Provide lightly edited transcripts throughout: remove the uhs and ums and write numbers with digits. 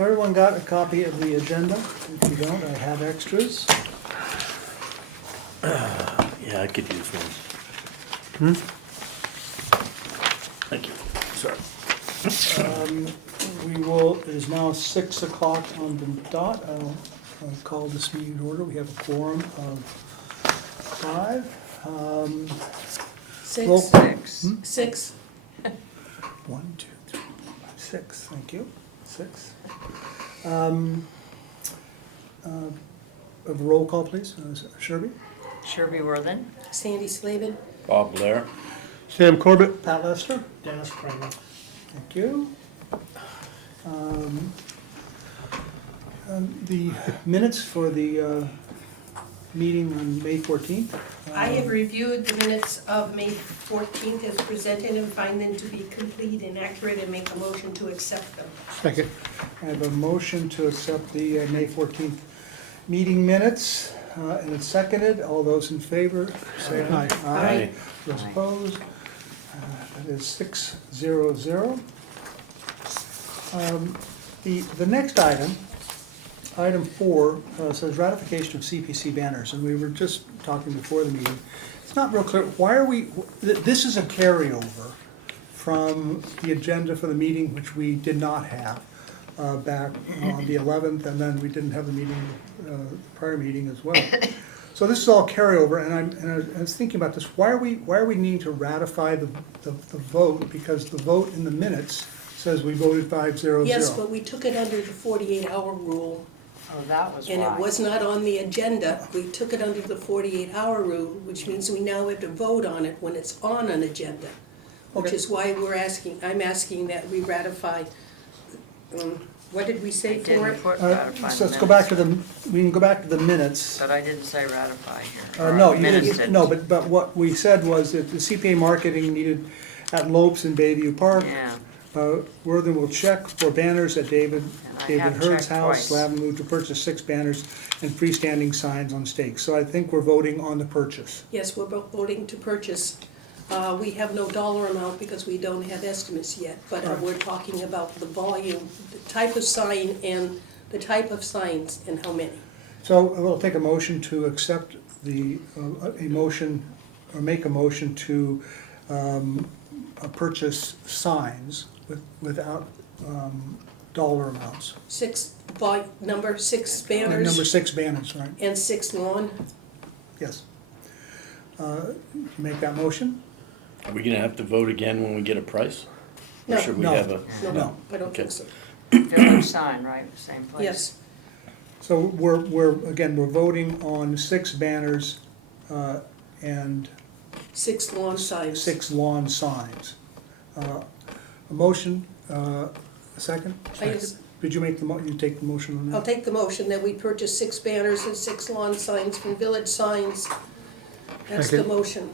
So everyone got a copy of the agenda? If you don't, I have extras. Yeah, I could use one. Thank you. Sorry. We will, it is now 6 o'clock on the dot. I'll call this meeting to order. We have a quorum of 5. Six. Roll- Six. 6. 1, 2, 3, 4, 5, 6, thank you, 6. A roll call, please. Sherby? Sherby Worthen. Sandy Slavin. Bob Blair. Sam Corbett. Pat Lester. Dennis Kramer. Thank you. The minutes for the meeting on May 14th. I have reviewed the minutes of May 14th as presented and find them to be complete and accurate and make a motion to accept them. Second. I have a motion to accept the May 14th meeting minutes, and it's seconded. All those in favor, say aye. Aye. Those Aye. opposed? That is 6-0-0. The next item, item 4, says ratification of CPC banners, and we were just talking before the meeting. It's not real clear, why are we, this is a carryover from the agenda for the meeting, which we did not have back on the 11th, and then we didn't have the meeting, the prior meeting as well. So this is all carryover, and I was thinking about this, why are we needing to ratify the vote? Because the vote in the minutes says we voted 5-0-0. Yes, but we took it under the 48-hour rule, Oh, that was and it why. was not on the agenda. We took it under the 48-hour rule, which means we now have to vote on it when it's on an agenda. Which Okay. is why I'm asking that we ratify, what did we say for Didn't it? put ratify in So let's the go back minutes, to we can go back to the minutes. But I didn't say ratify here. Or No, you minutes didn't, no, but what we said was that the CPA marketing needed at Lopes and Bayview Park. Yeah, Worthing will check for banners at David I David have Hurd's checked house. twice. Slavin moved to purchase 6 banners and freestanding signs on stakes. So I think we're voting on the purchase. Yes, we're voting to purchase. We have no dollar amount because we don't have estimates yet, but we're talking about the volume, the type of sign and the type of signs and how many. So we'll take a motion to accept a motion, or make a motion to purchase signs without dollar amounts. Number 6 banners. Number 6 banners, right? And 6 lawn. Yes. Make that motion? Are we gonna have to vote again when we get a price? Or No. should we No. have a? No, I don't Okay. think so. village sign, right, same place. Yes, So we're voting on 6 banners and 6 lawn signs. 6 lawn signs. A motion, a second? I just- Did you make you take the motion on I'll that? take the motion that we purchase 6 banners and 6 lawn signs from Village Signs. That's the Second. motion.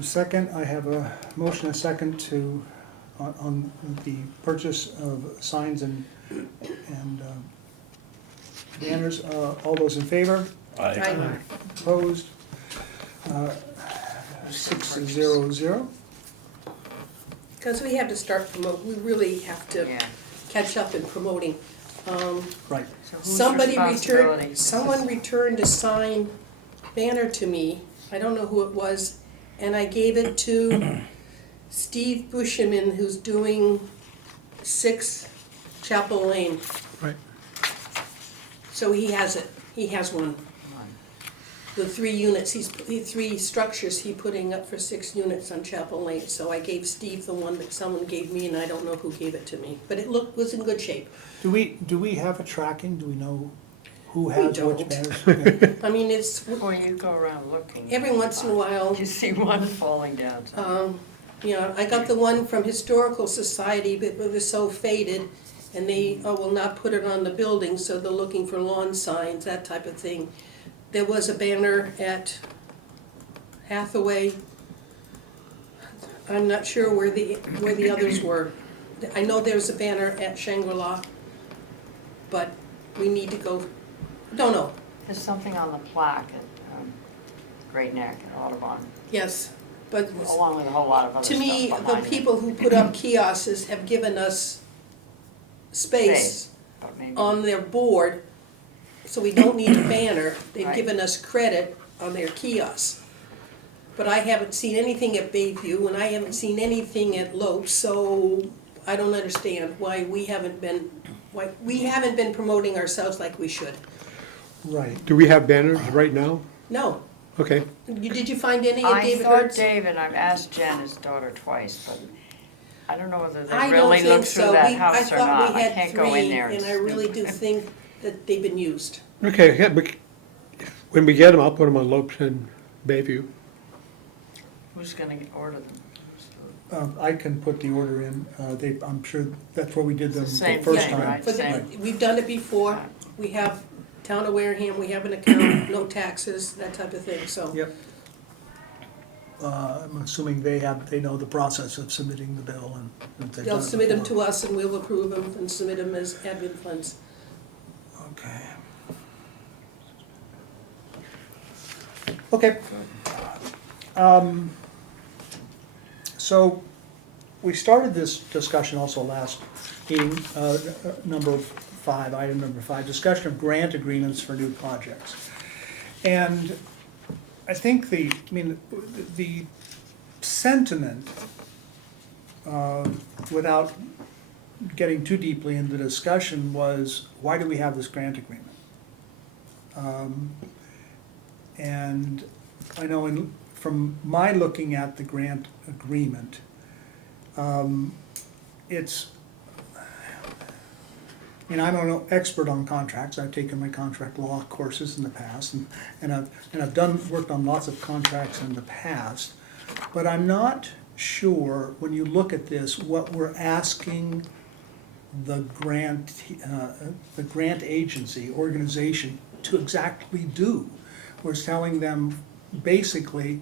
Second, I have a motion, a second on the purchase of signs and banners. All those in favor? Aye. Opposed? 6-0-0. Because we have to start we really have to Yeah, catch up in promoting. Right. so whose responsibility? Someone returned a signed banner to me, I don't know who it was, and I gave it to Steve Busheman, who's doing 6 Chapel Lane. Right. So he has it, he has one. The 3 units, the 3 structures he's putting up for 6 units on Chapel Lane. So I gave Steve the one that someone gave me, and I don't know who gave it to me. But it was in good shape. Do we have a tracking? Do we know who has which don't. banners? Okay. I mean, it's, Before you go around looking. every once in a while, You see one falling down. you know, I got the one from Historical Society, but it was so faded, and they will not put it on the building, so they're looking for lawn signs, that type of thing. There was a banner at Hathaway. I'm not sure where the others were. I know there's a banner at Shangri-La, but we need to go, don't know, There's something on the plaque at Great Neck and Audubon, yes, but along with a whole lot of other to stuff me, the behind it. people who put up kiosks have given us space. but maybe. on their board, so we don't need a banner. They've Right. given us credit on their kiosks. But I haven't seen anything at Bayview, and I haven't seen anything at Lopes, so I don't understand why we haven't been promoting ourselves like we should. Right. Do we have banners right now? No. Okay. Did you find any at I David thought Hurt's? David, I've asked Jen, his daughter, twice, but I don't know whether I they don't really think looked so. through that I house or thought not. we I had can't go in three, there and I really do think that they've been used. Okay, yeah, when we get them, I'll put them on Lopes and Bayview. Who's gonna order them? I can put the order in, I'm sure that's where we did them It's the the same first thing, time. right? For the- Same. We've done it before. We have Town of Wareham, we have an account, no taxes, that type of thing, so. Yep. I'm assuming they know the process of submitting the bill and that they've They'll done it submit them before. to us and we'll approve them and submit them as admin funds. Okay. Okay. So, we started this discussion also last meeting, number 5, item number 5, discussion of grant agreements for new projects. And I think the sentiment, without getting too deeply into the discussion, was, why do we have this grant agreement? And I know from my looking at the grant agreement, it's, I'm an expert on contracts. I've taken my contract law courses in the past, and I've worked on lots of contracts in the past. But I'm not sure, when you look at this, what we're asking the grant agency, organization, to exactly do. We're telling them, basically,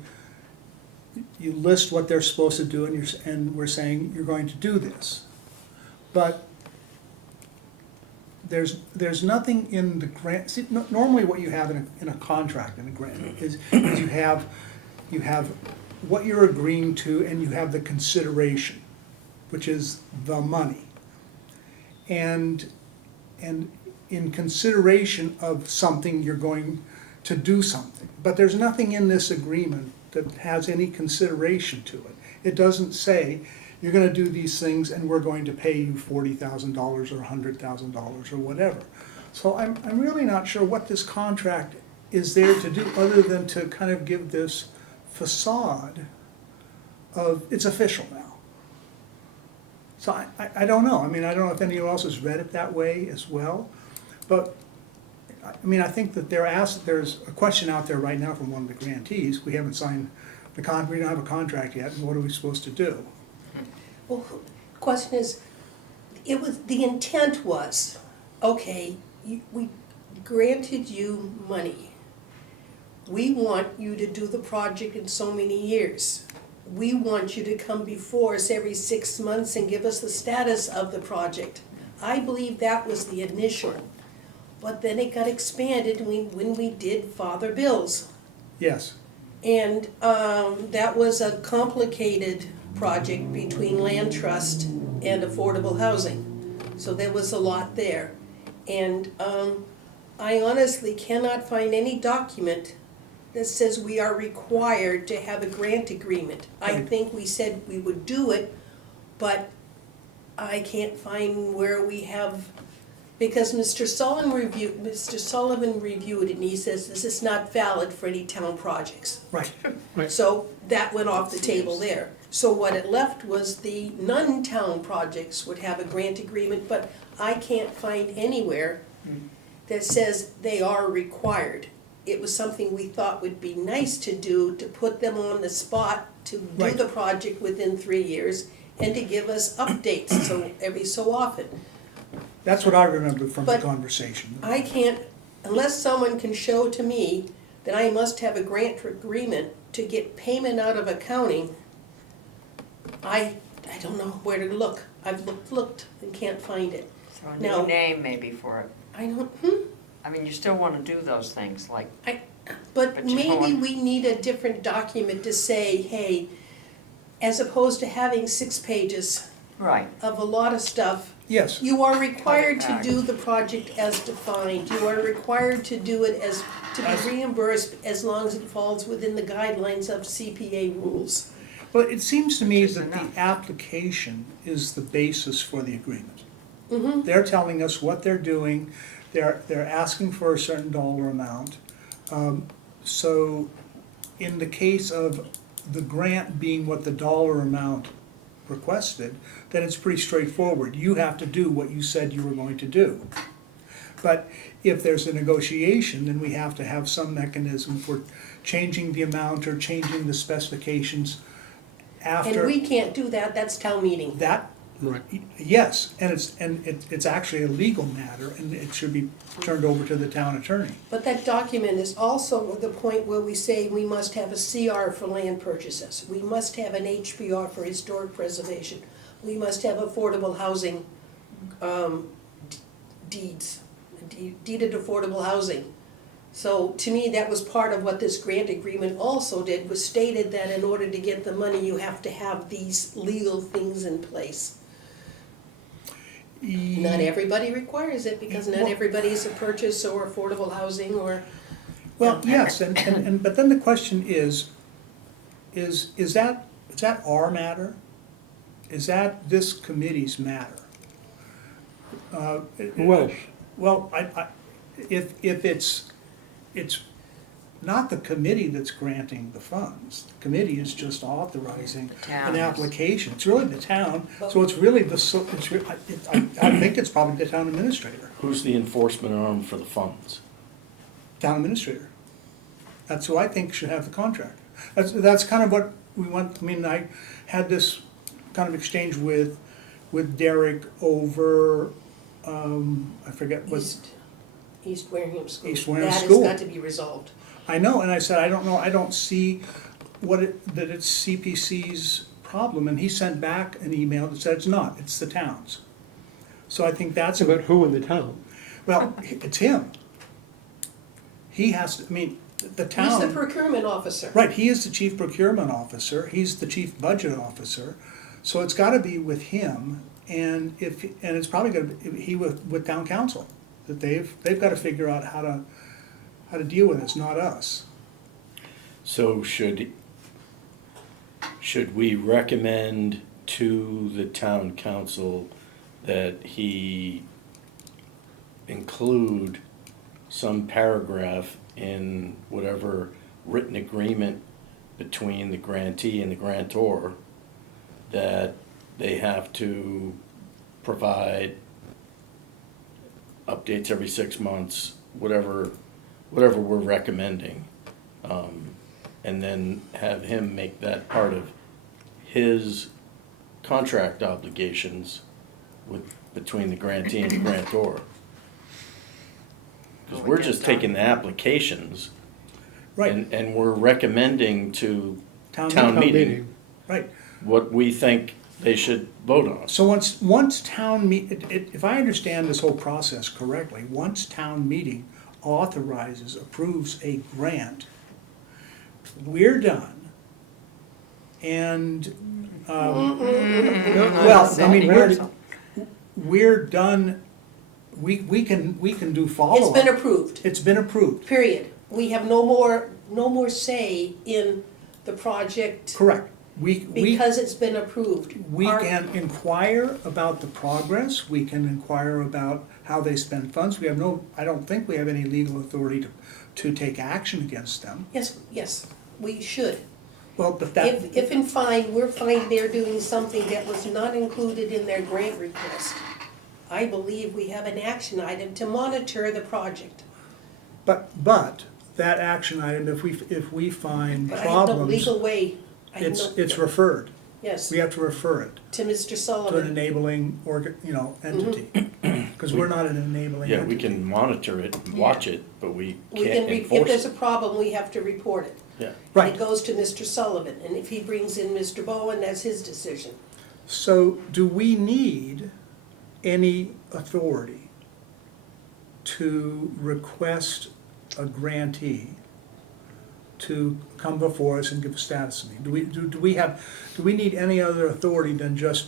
you list what they're supposed to do, and we're saying, you're going to do this. But there's nothing in the grant. See, normally what you have in a contract, in a grant, is you have what you're agreeing to, and you have the consideration, which is the money. And in consideration of something, you're going to do something. But there's nothing in this agreement that has any consideration to it. It doesn't say, you're gonna do these things and we're going to pay you $40,000 or $100,000 or whatever. So I'm really not sure what this contract is there to do, other than to kind of give this facade of, it's official now. So I don't know. I don't know if anyone else has read it that way as well. But, I think that there's a question out there right now from one of the grantees. We haven't signed we don't have a contract yet, and what are we supposed to do? Well, question is, the intent was, okay, we granted you money. We want you to do the project in so many years. We want you to come before us every 6 months and give us the status of the project. I believe that was the initial, but then it got expanded when we did Father Bills. Yes. And that was a complicated project between land trust and affordable housing. So there was a lot there. And I honestly cannot find any document that says we are required to have a grant agreement. I think we said we would do it, but I can't find where we have, because Mr. Sullivan reviewed it, and he says this is not valid for any town projects. Right. So that went off the table there. So what it left was the non-town projects would have a grant agreement, but I can't find anywhere that says they are required. It was something we thought would be nice to do, to put them on the spot, to do Right. the project within 3 years, and to give us updates every so often. That's what I remember from the But conversation. I can't, unless someone can show to me that I must have a grant agreement to get payment out of accounting, I don't know where to look. I've looked and can't find it. So a Now- new name maybe for it. I don't, I mean, you still wanna do those things, like, but But you maybe don't- we need a different document to say, hey, as opposed to having 6 pages, Right. of a lot of stuff. Yes, You are required to back. do the project as defined. You are required to do it as, to be reimbursed as long as it falls within the guidelines of CPA rules. but it seems to me Which is that enough. the application is the basis for the agreement. Mm-hmm. They're telling us what they're doing, they're asking for a certain dollar amount. So in the case of the grant being what the dollar amount requested, then it's pretty straightforward. You have to do what you said you were going to do. But if there's a negotiation, then we have to have some mechanism for changing the amount or changing the specifications And after we can't do that, that's town meeting. that. Right. Yes, and it's actually a legal matter, and it should be turned over to the town attorney. But that document is also the point where we say we must have a CR for land purchases. We must have an HPR for historic preservation. We must have affordable housing deeds, deeded affordable housing. So to me, that was part of what this grant agreement also did, was stated that in order to get the money, you have to have these legal things in place. Not everybody requires it, because not everybody is a purchase or affordable housing or. Well, yes, but then the question is that our matter? Is that this committee's matter? Who else? Well, if it's not the committee that's granting the funds, the committee is just authorizing The town an is. application. It's really the town, so it's really I think it's probably the town administrator. Who's the enforcement arm for the funds? Town administrator. That's who I think should have the contract. That's kind of what we want. I mean, I had this kind of exchange with Derek over, I forget what. East Wareham School. East Wareham School. That has got to be resolved. I know, and I said, I don't know, I don't see that it's CPC's problem, and he sent back an email that said it's not, it's the town's. So I think that's, But who in the town? well, it's him. He has to, I mean, the He's the town, procurement officer. right, he is the chief procurement officer, he's the chief budget officer, so it's gotta be with him, and it's probably gonna be, with town council, that they've gotta figure out how to deal with this, not us. So should we recommend to the town council that he include some paragraph in whatever written agreement between the grantee and the grantor that they have to provide updates every 6 months, whatever we're recommending, and then have him make that part of his contract obligations between the grantee and the grantor. Because we're just taking the applications Right, and we're recommending to town town meeting, meeting right. what we think they should vote on. So once town if I understand this whole process correctly, once town meeting authorizes, approves a grant, we're done. And, well, I mean, we're done, we can do follow-up. It's been approved, It's been approved, period. We have no more say in the project correct. We because it's been approved. We Our- can inquire about the progress, we can inquire about how they spend funds. We have I don't think we have any legal authority to take action against them. Yes, we should. Well, but that, If we're finding they're doing something that was not included in their grant request, I believe we have an action item to monitor the project. but that action item, if we find But I have no problems, legal way, it's referred. yes, We have to refer it to Mr. to an Sullivan. enabling entity. Because we're not an enabling Yeah, entity. we can monitor it and watch it, but we We can't can, if enforce there's a it. problem, we have to report it. Yeah. And Right. it goes to Mr. Sullivan, and if he brings in Mr. Bowen, that's his decision. So do we need any authority to request a grantee to come before us and give a status of need? Do we need any other authority than just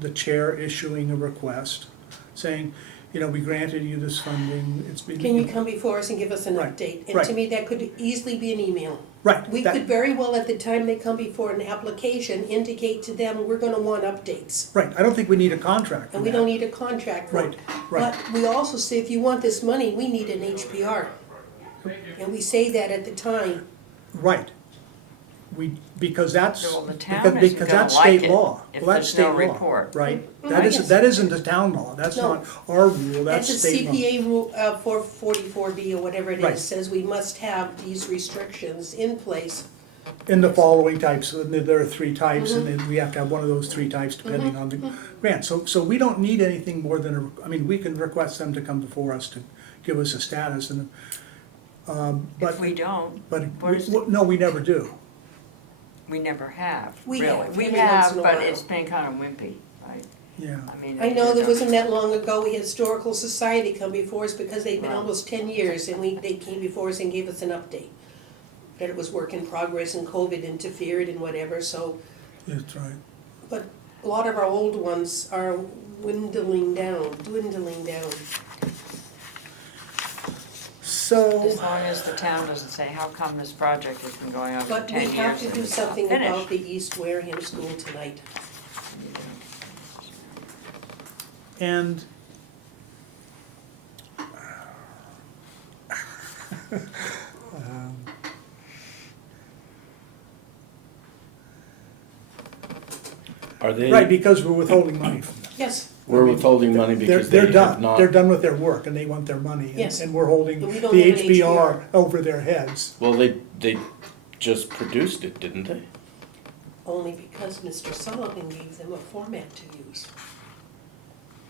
the chair issuing a request, saying, you know, we granted you this funding, it's been. Can you come before us and give us an Right, update? And right. to me, that could easily be an email. Right. We that- could very well, at the time they come before an application, indicate to them, we're gonna want updates. Right, I don't think we need a contract for And we that. don't need a contract for it. Right, right. But we also say, if you want this money, we need an HPR. And we say that at the time. Right. Because that's, Well, the town because isn't that's gonna state like it law. if Well, that's there's state no law, report. right? Mm, That I isn't, guess. that isn't the town law, that's No. not our rule, that's That's a state law. CPA rule, 444B or whatever it Right. is, says we must have these restrictions in place. In the following types, and there are three types, and Mm-hmm. then we have to have one of those three types depending on the grant. So we don't need anything more than, I mean, we can request them to come before us to give us a status and, but. If we don't, But, what is- no, we never do. we never have, We really. have, We every once have, in a but while. it's been kind of wimpy, right? Yeah. I mean. I know it- there wasn't that long ago, we had Historical Society come before us because they'd been Wow. almost 10 years and they came before us and gave us an update. That it was work in progress and COVID interfered and whatever, so, That's right. but a lot of our old ones are dwindling down. So, As long as the town doesn't say, how come this project has been going on for But 10 we years? have to and do it's not something about finished? the East Wareham School tonight. and Are they, right, because we're withholding money from them. Yes, we're withholding money because they They're have done, not? they're done with their work and they want their money. and- Yes. And we're holding But we the don't have an HBR over their heads. Well, they just produced it, didn't they? only because Mr. Sullivan gave them a format to use.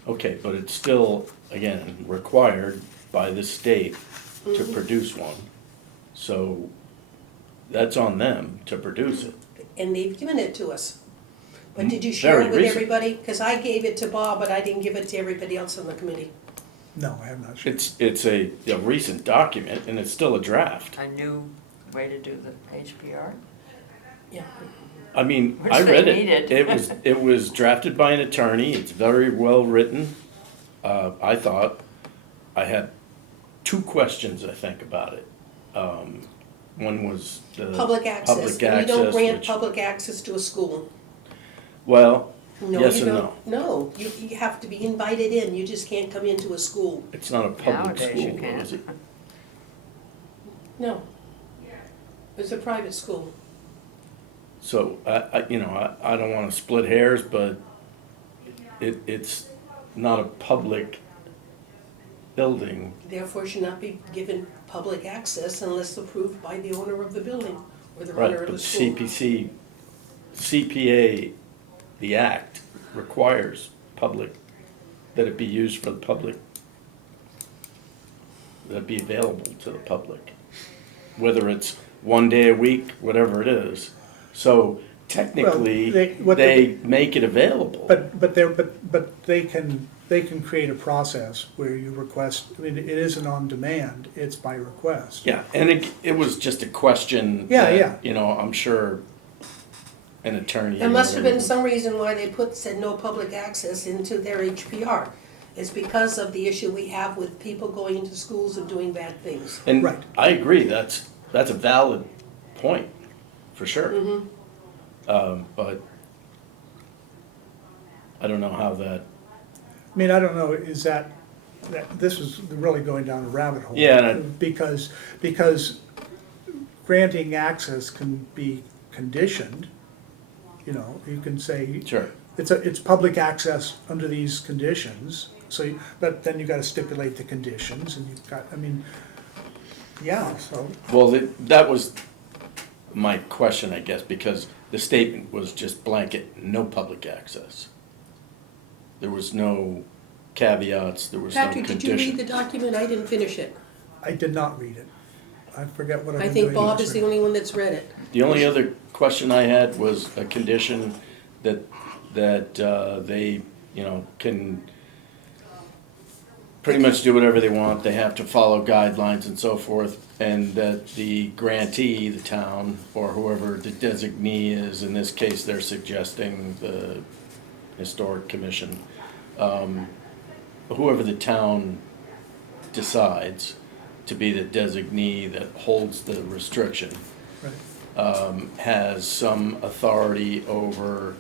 Okay, but it's still, again, required by the state to Mm-hmm. produce one. So that's on them to produce it. And they've given it to us. But did you share Very it with recent. everybody? Because I gave it to Bob, but I didn't give it to everybody else on the committee. No, I have not. It's a recent document and it's still a draft. A new way to do the HPR? Yeah. I mean, Which I they read it. needed. It was drafted by an attorney. It's very well written. I thought I had two questions, I think, about it. One was the Public access. public And you don't access, grant which- public access to a school. Well, No, yes you and don't. No, you have to be invited in. You just can't come into a school. it's not a public Nowadays you school, can. is it? No. It's a private school. So I don't want to split hairs, but it's not a public building. Therefore should not be given public access unless approved by the owner of the building or the Right, owner of but the school. CPA, the act requires that it be used for the public, that it be available to the public, whether it's one day a week, whatever it is. So technically, they make it available. But they can create a process where you request, I mean, it isn't on demand, it's by request. Yeah, and it was just a question. Yeah, that, yeah. I'm sure an attorney. There must have been some reason why they said no public access into their HPR. It's because of the issue we have with people going into schools and doing bad things. And Right. I agree, that's a valid point, for sure. But I don't know how that, I mean, I don't know, is that this is really going down a rabbit hole. Yeah, and Because granting access can be conditioned, you can say, sure. it's public access under these conditions, but then you gotta stipulate the conditions, and you've got, I mean, yeah, so, Well, that was my question, I guess, because the statement was just blanket, no public access. There was no caveats, there was no Patrick, condition. did you read the document? I didn't finish it. I did not read it. I forget what I've I been think doing. Bob is the only one that's read it. The only other question I had was a condition that they, can pretty much do whatever they want, they have to follow guidelines and so forth, and that the grantee, the town, or whoever the designee is, in this case, they're suggesting the Historic Commission, whoever the town decides to be the designee that holds the restriction, Right. has some authority over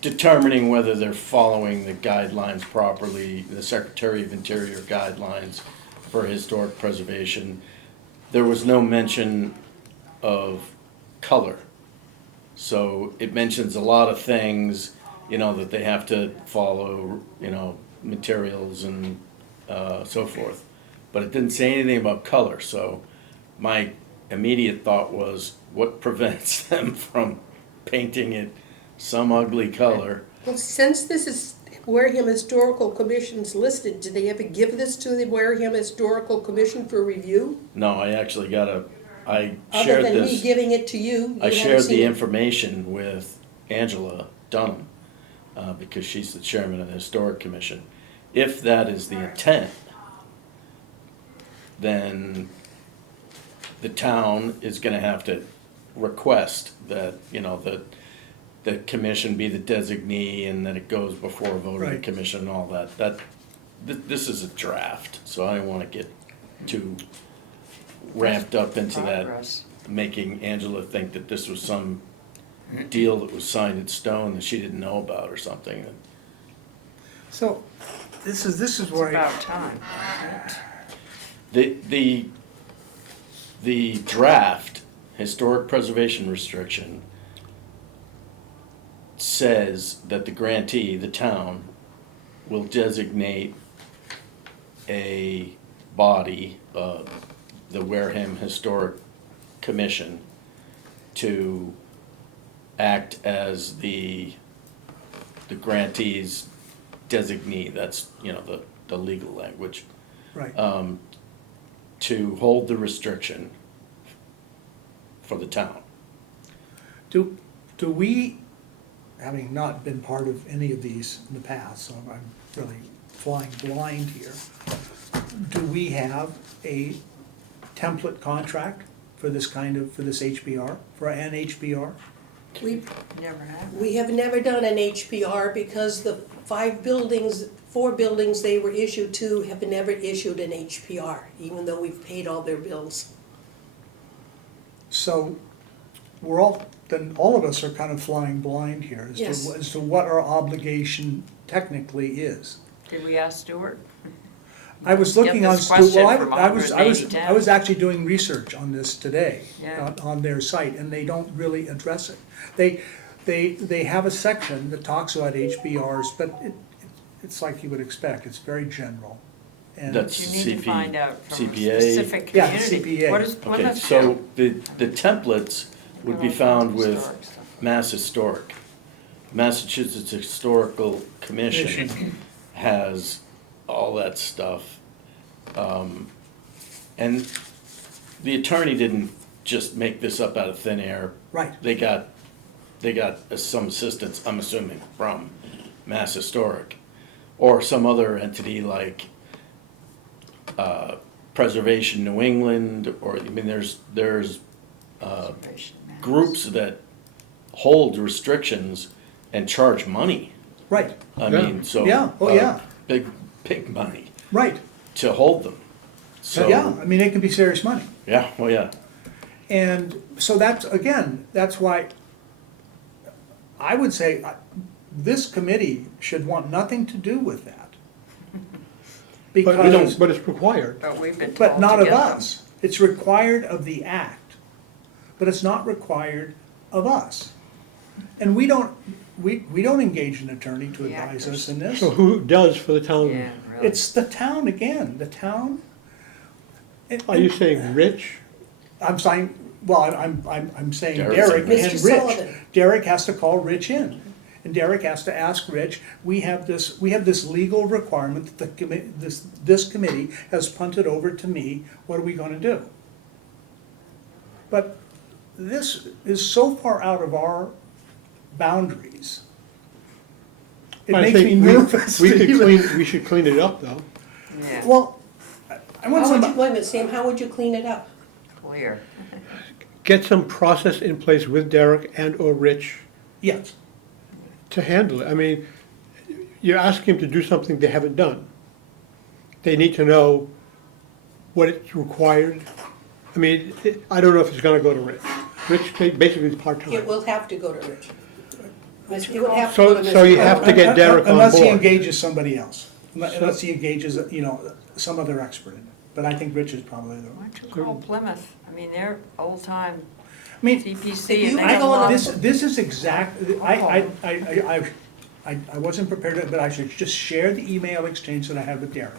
determining whether they're following the guidelines properly, the Secretary of Interior guidelines for historic preservation. There was no mention of color. So it mentions a lot of things, you know, that they have to follow, you know, materials and so forth. But it didn't say anything about color, so my immediate thought was, what prevents them from painting it some ugly color? Well, since this is Wareham Historical Commission's listed, did they ever give this to the Wareham Historical Commission for review? No, I actually I Other shared than me this, giving it to you? I you shared haven't the seen it? information with Angela Dunham, because she's the chairman of the Historic Commission. If that is the intent, then the town is gonna have to request that, you know, that the commission be the designee and that it goes before a vote of the Right. commission and all that. This is a draft, so I don't wanna get too ramped up into that, Progress. making Angela think that this was some deal that was signed in stone that she didn't know about or something. So, this is It's where I, about time. The draft historic preservation restriction says that the grantee, the town, will designate a body, the Wareham Historic Commission, to act as the grantee's designee, that's, you know, the legal language, right. to hold the restriction for the town. Do we, having not been part of any of these in the past, so I'm really flying blind here, do we have a template contract for this for this HBR, for an HBR? We Never have. We have never done an HPR because the 4 buildings they were issued to have never issued an HPR, even though we've paid all their bills. So, then all of us are kind of flying blind here Yes. as to what our obligation technically is. Did we ask Stuart? I was looking Get on, this question well, from I was 180 I was actually doing research on this today, Yeah. on their site, and they don't really address it. They have a section that talks about HBRs, but it's like you would expect, it's very general. And That's You need to CP find out from a CPA. specific Yeah, community. CPA. What Okay, does so do? the templates would be Well, found historic with stuff. Mass Historic. Massachusetts Historical Commission has all that stuff. And the attorney didn't just make this up out of thin air. Right. They got some assistance, I'm assuming, from Mass Historic, or some other entity like Preservation New England, or, I mean, there's Conservation maps. groups that hold restrictions and charge money. Right, I Yeah. mean, so. Yeah. Oh, yeah. Big money right, to hold them. So, yeah, I mean, it can be serious money. yeah, well, yeah. And so that's why I would say this committee should want nothing to do with that. Because, But it's required. But we've been told but to not of get them. us. It's required of the act, but it's not required of us. And we don't engage an attorney to The advise actors. us in this. So who does for the town? Yeah, really. It's the town again, the town. And- Are you saying Rich? I'm saying, well, I'm saying Derek. Derek Mr. and Rich. Sullivan. Derek has to call Rich in, and Derek has to ask Rich, we have this legal requirement that this committee has punted over to me, what are we gonna do? But this is so far out of our boundaries. It I makes me think nervous We to could even, we should clean it up, though. Yeah, well, I want How would you, somebody, wait a minute, Sam, how would you clean it up? clear. get some process in place with Derek and/or Rich Yes, to handle it. I mean, you're asking them to do something they haven't done. They need to know what it's required. I mean, I don't know if it's gonna go to Rich. Rich basically is part-time. It will have to go to Rich. It will have to go So, to so you Mr. have to get Derek on unless he board. engages somebody else, unless he engages, you know, some other expert in it. But I think Rich is probably the. Why don't you call Plymouth? I mean, they're old-time I mean, CPC you and they I have a go on lot this, of. this is exactly, I wasn't prepared to, but I should just share the email exchange that I had with Derek.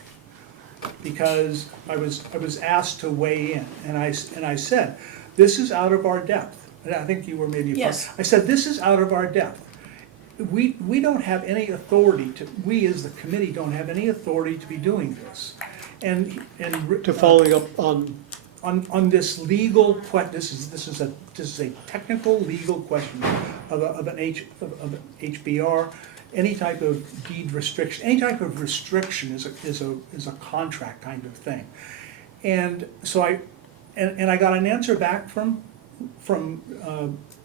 Because I was asked to weigh in, and I said, this is out of our depth. And I think you were maybe. Yes. I said, this is out of our depth. We don't have any authority to, we as the committee don't have any authority to be doing this. And. To following up on, On this legal this is a technical legal question of an HBR, any type of deed restriction, any type of restriction is a contract kind of thing. And so I got an answer back from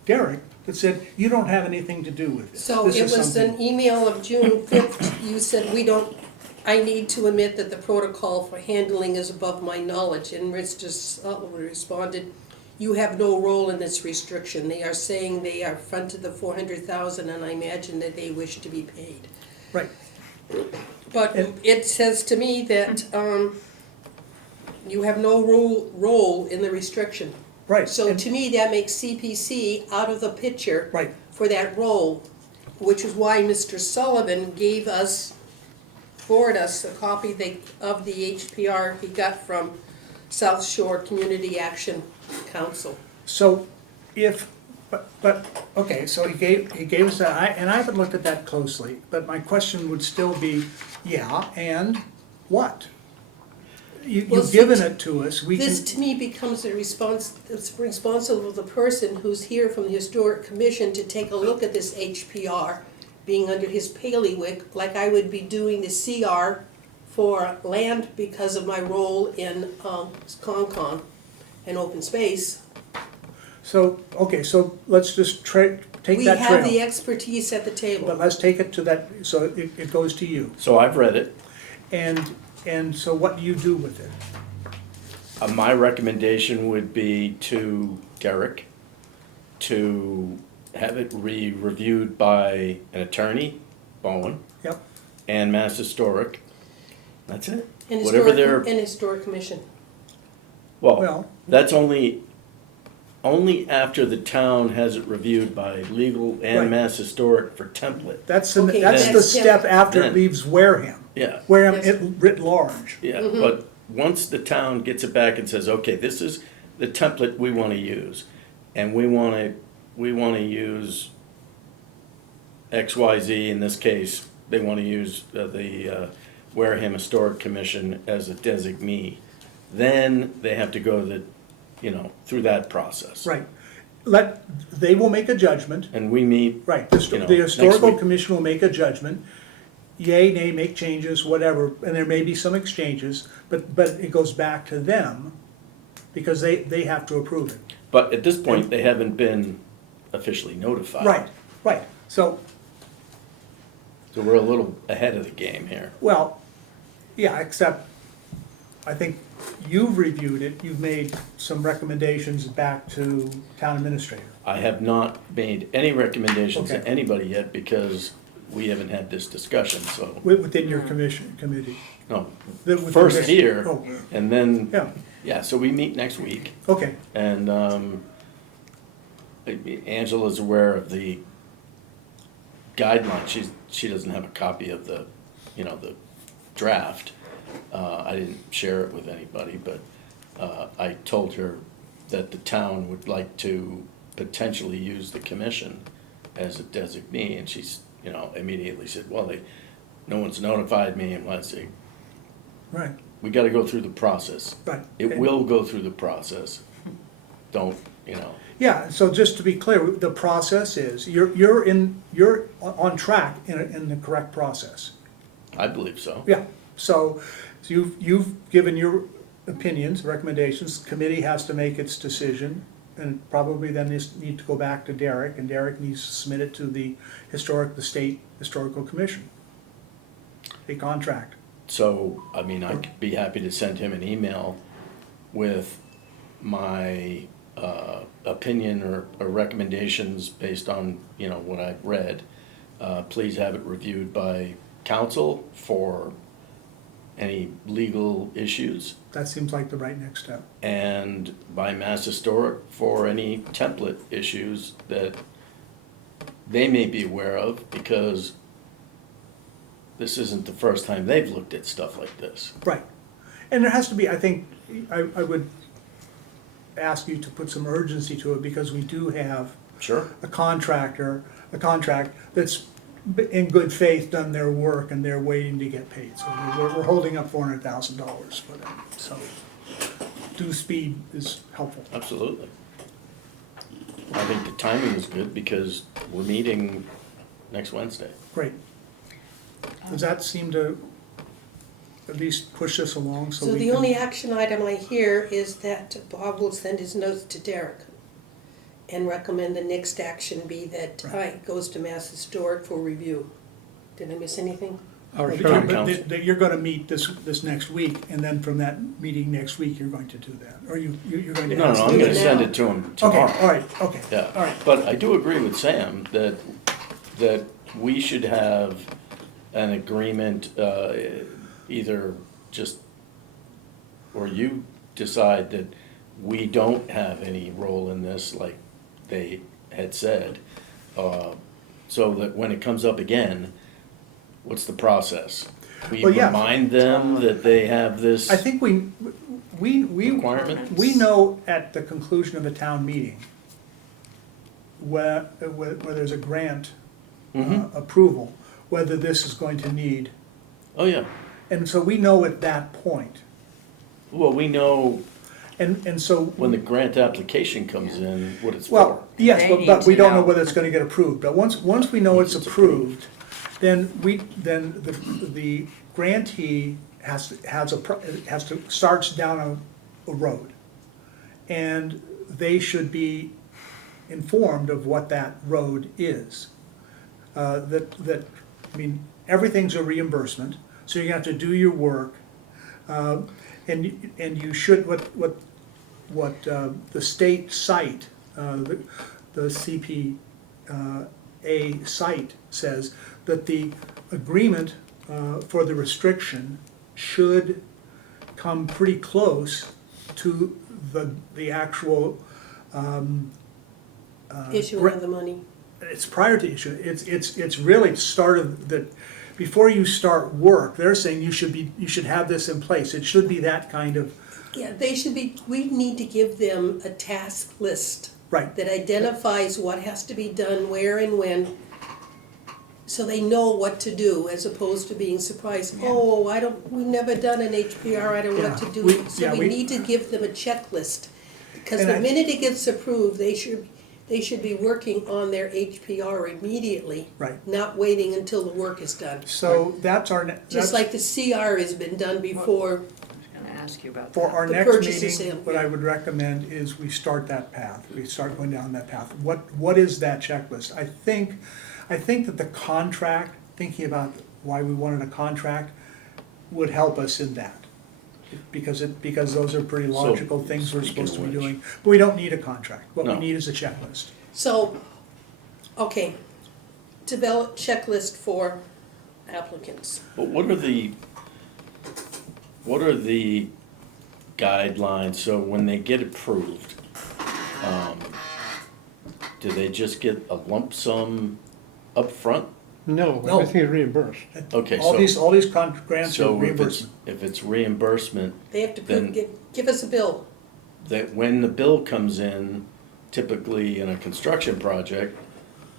Derek that said, you don't have anything to do with this. So This it is was something-" an email of June 5th, you said, I need to admit that the protocol for handling is above my knowledge, and Rich just responded, you have no role in this restriction. They are saying they are fronted the 400,000, and I imagine that they wish to be paid. Right, But And- it says to me that you have no role in the restriction. right. So And- to me, that makes CPC out of the picture Right, for that role, which is why Mr. Sullivan forwarded us a copy of the HPR he got from South Shore Community Action Council. so okay, so he gave us that, and I haven't looked at that closely, but my question would still be, yeah, and what? Well, You've see, given it to us, we This can, to me becomes it's responsible of the person who's here from the Historic Commission to take a look at this HPR, being under his bailiwick, like I would be doing the CR for land because of my role in Concon and open space. so, okay, so let's just take We that have the trail. expertise at the But table. let's take it to that, so it goes to you. So I've read it. And so what do you do with it? My recommendation would be to Derek to have it reviewed by an attorney, Bowen, Yep, and Mass Historic. That's it. And Whatever Historic, their, and Historic Commission. well, well, that's only after the town has it reviewed by legal and Right. Mass Historic for template. that's Okay, the that's step after it Then- leaves Wareham. Yeah. Wareham Yes. it writ large. Yeah, but once the town gets it back and says, okay, this is the template we wanna use, and we wanna use XYZ, in this case, they wanna use the Wareham Historic Commission as a designee, then they have to go through that process. Right. They will make a judgment, And we meet, right, You know, the next historical week. commission will make a judgment, yay, nay, make changes, whatever, and there may be some exchanges, but it goes back to them, because they have to approve it. but at this point, they haven't been officially notified. Right, so, So we're a little ahead of the game here. well, yeah, except, I think you've reviewed it, you've made some recommendations back to town administrator. I have not made any recommendations to Okay. anybody yet because we haven't had this discussion, so, Within your committee. no. Within First this- here, Oh, and then, yeah, yeah, so we meet next week, okay, and, Angela's aware of the guideline, she doesn't have a copy of the draft. I didn't share it with anybody, but, I told her that the town would like to potentially use the commission as a designee, and she's, immediately said, well, no one's notified me, and I say, right, we gotta go through the process. right. It Okay. will go through the process. Don't, Yeah, so just to be clear, the process is, you're on track in the correct process. I believe so. Yeah, so you've given your opinions, recommendations, committee has to make its decision, and probably then need to go back to Derek, and Derek needs to submit it to the State Historical Commission. A contract. So, I mean, I'd be happy to send him an email with my opinion or recommendations based on, you know, what I've read. Please have it reviewed by council for any legal issues, That seems like the right next step. and by Mass Historic for any template issues that they may be aware of, because this isn't the first time they've looked at stuff like this. Right. And there has to be, I think, I would ask you to put some urgency to it, because we do have Sure. a contract that's in good faith done their work, and they're waiting to get paid. So we're holding up $400,000 for them, so due speed is helpful. Absolutely. I think the timing is good because we're meeting next Wednesday. Great. Does that seem to at least push us along so So we the can? only action item I hear is that Bob will send his notes to Derek and recommend the next action be that it goes to Mass Historic for review. Did I miss anything? Our But attorney- Council. you're gonna meet this next week, and then from that meeting next week, you're going to do that, or you're going to No, ask. no, I'm do gonna it send now. it to him Okay, tomorrow. all right, okay. Yeah, All right. but I do agree with Sam that we should have an agreement, either just, or you decide that we don't have any role in this, like they had said, so that when it comes up again, what's the process? We Well, yeah. remind them that they have this I think we requirement? we know at the conclusion of a town meeting where there's a grant approval, whether this is going to need, Oh, yeah. and so we know at that point. Well, we know And so, when the grant application comes in, what it's for. well, yes, They but need we to don't know know. whether it's gonna get approved, but once we know it's It's approved, then the grantee starts down a road. And they should be informed of what that road is. I mean, everything's a reimbursement, so you're gonna have to do your work. And you should, what the state site, the CPA site says, that the agreement for the restriction should come pretty close to the actual, Issuing of the money. it's prior to issue, it's really started that, before you start work, they're saying you should have this in place. It should be that kind of, Yeah, we need to give them a task list right, that identifies what has to be done, where and when, so they know what to do, as opposed to being surprised, we've never done an HPR, I don't know what to do. So we need to give them a checklist, because And the I- minute it gets approved, they should be working on their HPR immediately. Right. Not waiting until the work is done. so that's our, Just like the CR has been done before. I was gonna ask you about for that. our The next purchase and meeting, sale, what I yeah. would recommend is we start that path, we start going down that path. What is that checklist? I think that the contract, thinking about why we wanted a contract, would help us in that. Because those are pretty logical things we're speaking supposed to be of which- doing, but we don't need a contract. What we No. need is a checklist. So, okay, develop checklist for applicants. But what are the guidelines, so when they get approved, do they just get a lump sum upfront? No, No. everything is reimbursed. Okay, All so- these grants are So reimbursement. if it's reimbursement, They have to Then- give us a bill. that when the bill comes in, typically in a construction project,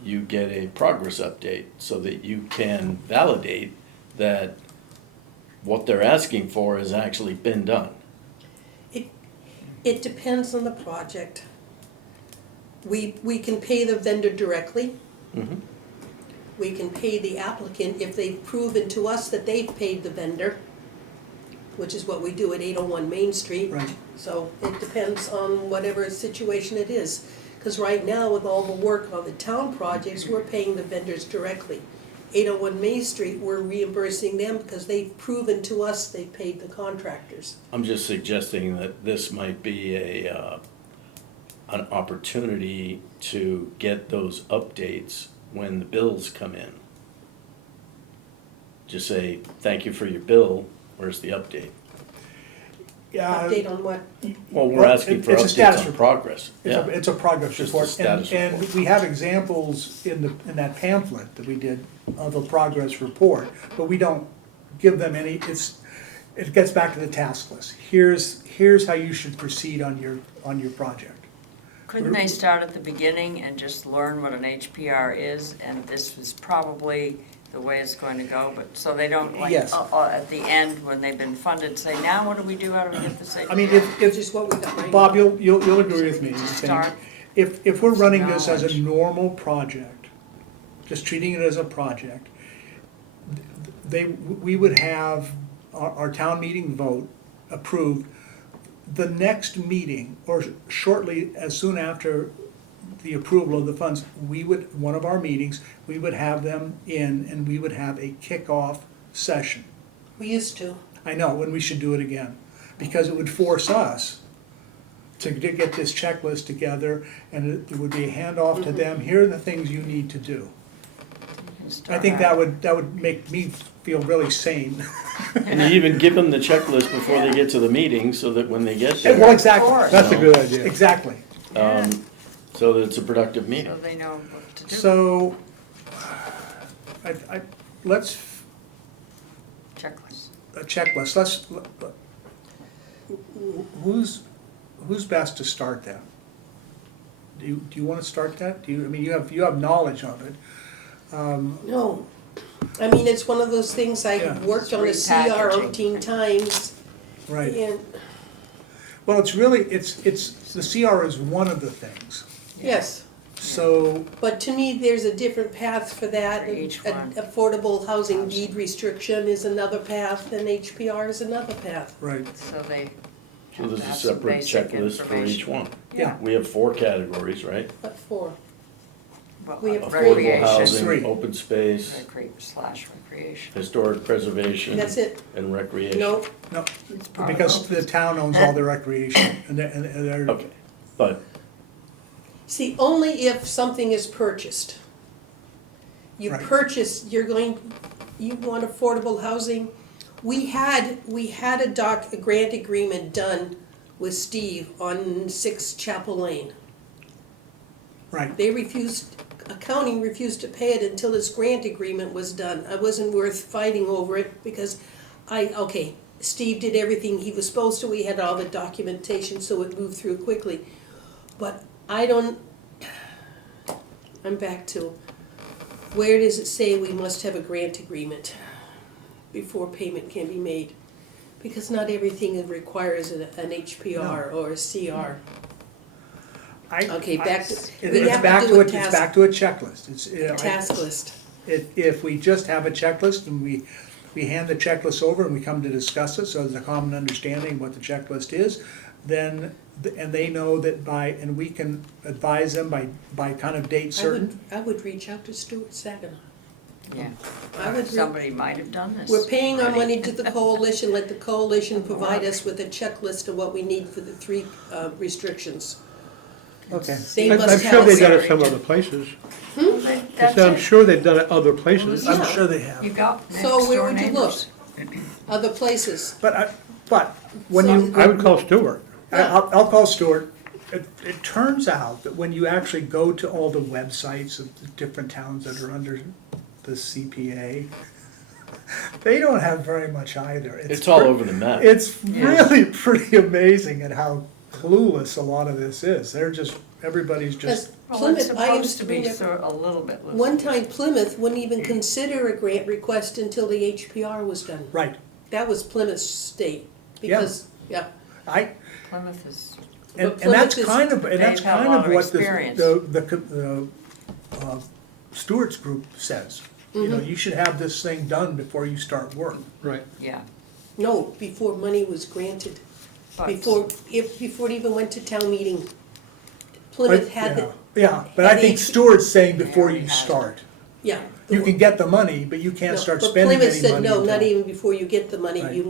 you get a progress update so that you can validate that what they're asking for has actually been done. It depends on the project. We can pay the vendor directly. Mhm. We can pay the applicant if they've proven to us that they've paid the vendor. which is what we do at 801 Main Street. Right. So it depends on whatever situation it is. Because right now, with all the work on the town projects, we're paying the vendors directly. 801 Main Street, we're reimbursing them because they've proven to us they paid the contractors. I'm just suggesting that this might be an opportunity to get those updates when the bills come in. Just say, thank you for your bill, where's the update? Yeah, Update on what? Well, we're Well, asking for it's a status updates on report. progress. it's Yeah. it's a progress Just a report, status and report. we have examples in that pamphlet that we did of a progress report, but we don't give them any, it gets back to the task list. Here's how you should proceed on your project. Couldn't they start at the beginning and just learn what an HPR is, and this is probably the way it's going to go, but, so they don't like, Yes. at the end, when they've been funded, say, now what do we do, how do we get this HPR? I mean, Which if, is what we got right now. Bob, you'll agree with me, Just saying, start if we're running this as a knowledge. normal project, just treating it as a project, we would have our town meeting vote approved. The next meeting, or shortly, as soon after the approval of the funds, one of our meetings, we would have them in and we would have a kickoff session. We used to. I know, and we should do it again, because it would force us to get this checklist together, and it would be a handoff to them, here are the things you need to do. I think that would make me feel really sane. And you even give them the checklist before they get to the meeting, so that when they get there. Well, exactly, course. That's a good idea. exactly. Yeah. So that it's a productive So meeting. they know what to do. So, let's, Checklist. a checklist, who's best to start that? Do you wanna start that? I mean, you have knowledge of it. No. I mean, it's one of those things, Yeah. I've worked on a It's CR repackaging. umpteen times, Right. and, Well, it's really, the CR is one of the things. yes. So, But to me, there's a different path for that. For each one. Affordable housing deed restriction is another path, and HPR is another path. right, So they So have there's to a have some separate basic checklist for each information. one. yeah. We have 4 categories, right? What for? Well, We have Affordable Recreation. housing, Three. open space, Recreation. historic preservation. That's it. And recreation. No, No, It's part because of the town owns all the recreation, and they're, Okay, but see, only if something is purchased. You Right. purchase, you want affordable housing. We had a grant agreement done with Steve on 6 Chapel Lane. right, Accounting refused to pay it until this grant agreement was done. I wasn't worth fighting over it because Steve did everything he was supposed to. We had all the documentation, so it moved through quickly. But I'm back to, where does it say we must have a grant agreement before payment can be made? Because not everything requires an HPR or a CR. Okay, back to- we it's have to back do to a it's task- back to a checklist. It's, Task list. if we just have a checklist and we hand the checklist over and we come to discuss it, so there's a common understanding of what the checklist is, then, and they know that and we can advise them by kind of date certain. I would reach out to Stuart Saginaw. Yeah. I would, Somebody might have done this. we're paying our already. money to the coalition, let the coalition provide us with a checklist of what we need for the 3 restrictions. Okay. They I'm must sure have they've done a, it some other places. That's I'm it. sure they've done it other places. Yeah. I'm sure they have. You got next So where door would you look? neighbors. other places. But when So- you. I would call Stewart. I'll call Stuart. It turns out that when you actually go to all the websites of the different towns that are under the CPA, they don't have very much either. it's all over the map. It's really pretty amazing at how clueless a lot of this is. Everybody's just, Well, it's Plymouth, I supposed to be used to sort of a little bit loose. one time Plymouth wouldn't even consider a grant request until the HPR was done. right. That was Plymouth State, because, yeah, Plymouth is, And But that's Plymouth is- kind of, and that's They've had a kind lot of of what experience. the Stewart's group says. You know, you should have this thing done before you start work. Right. yeah. No, before money was granted, But- before it even went to town meeting. Plymouth had the, Yeah, but I had think H- Stuart's saying before already you had it. start. yeah. You can get the money, but you can't No, start but spending Plymouth any said, money no, not until. even before you get the money, Right. you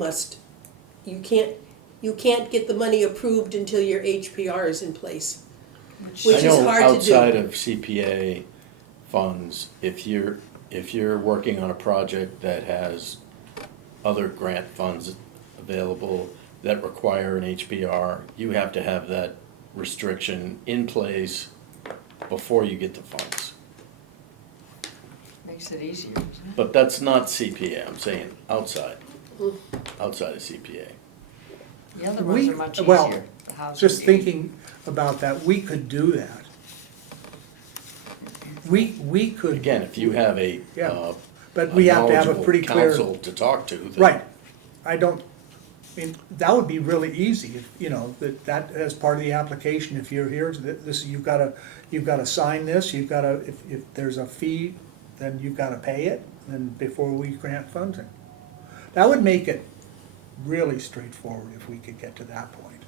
can't get the money approved until your HPR is in place. Which I is know hard to do. outside of CPA funds, if you're working on a project that has other grant funds available that require an HBR, you have to have that restriction in place before you get the funds. Makes it easier, doesn't it? But that's not CPA, I'm saying outside of CPA. The other ones are much well, easier. The housing Just aid. thinking about that, we could do that. We could. Again, if you have a, Yeah, but we have to have a knowledgeable pretty clear. counsel to talk to. then- Right. I that would be really easy, if, you know, that as part of the application, if you're here, this, you've gotta sign this, if there's a fee, then you've gotta pay it, and before we grant funding. That would make it really straightforward if we could get to that point.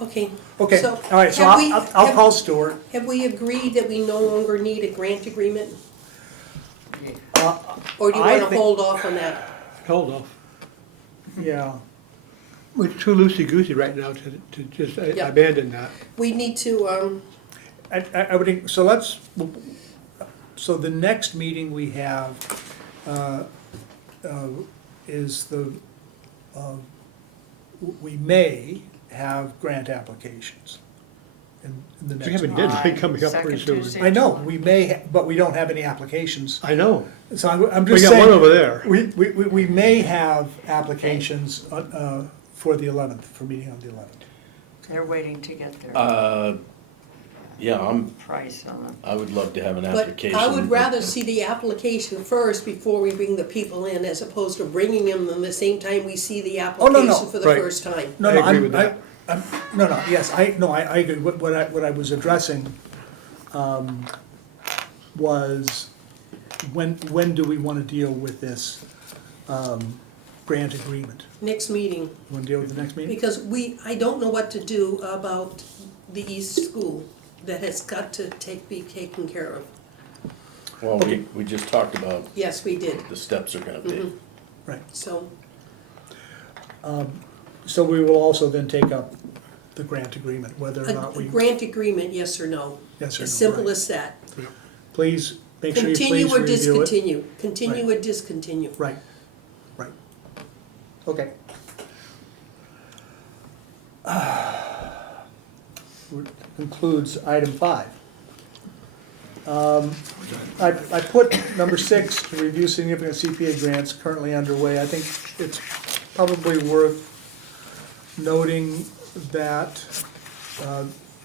Okay. Okay, So, all right, so have we- I'll have- call Stuart. Have we agreed that we no longer need a grant agreement? Yeah. Or do you I wanna think- hold off on that? Hold off. Yeah, We're too loosey-goosey right now to just Yeah. abandon that. We need to, I would think, so the next meeting we have, is we may have grant applications in the We next have a meeting. deadline coming up pretty Second soon. Tuesday. I know, we may, but we don't have any applications, I know. so I'm We just got one saying, over there. we may have applications, for the 11th, for meeting on the 11th. They're waiting to get their Yeah, price on them. I would love to have an but application. I would rather see the application first before we bring the people in, as opposed to bringing them in the same time we see the Oh, no, no, application for the right. first time. No, I no, agree with that. yes, I agree. What I was addressing, was when do we wanna deal with this, grant agreement? Next meeting, You wanna deal with the next meeting? because I don't know what to do about the East School that has got to be taken care of. Well, we just talked about Yes, we did, the steps are gonna be. Right, so, so we will also then take up the grant agreement, whether or a not we, grant agreement, yes or no. yes or no. As simple right. as that. Please, make sure you Continue please or review it. discontinue, continue or discontinue. Right, right. Okay. Concludes item 5. I put number 6, to review significant CPA grants currently underway. I think it's probably worth noting that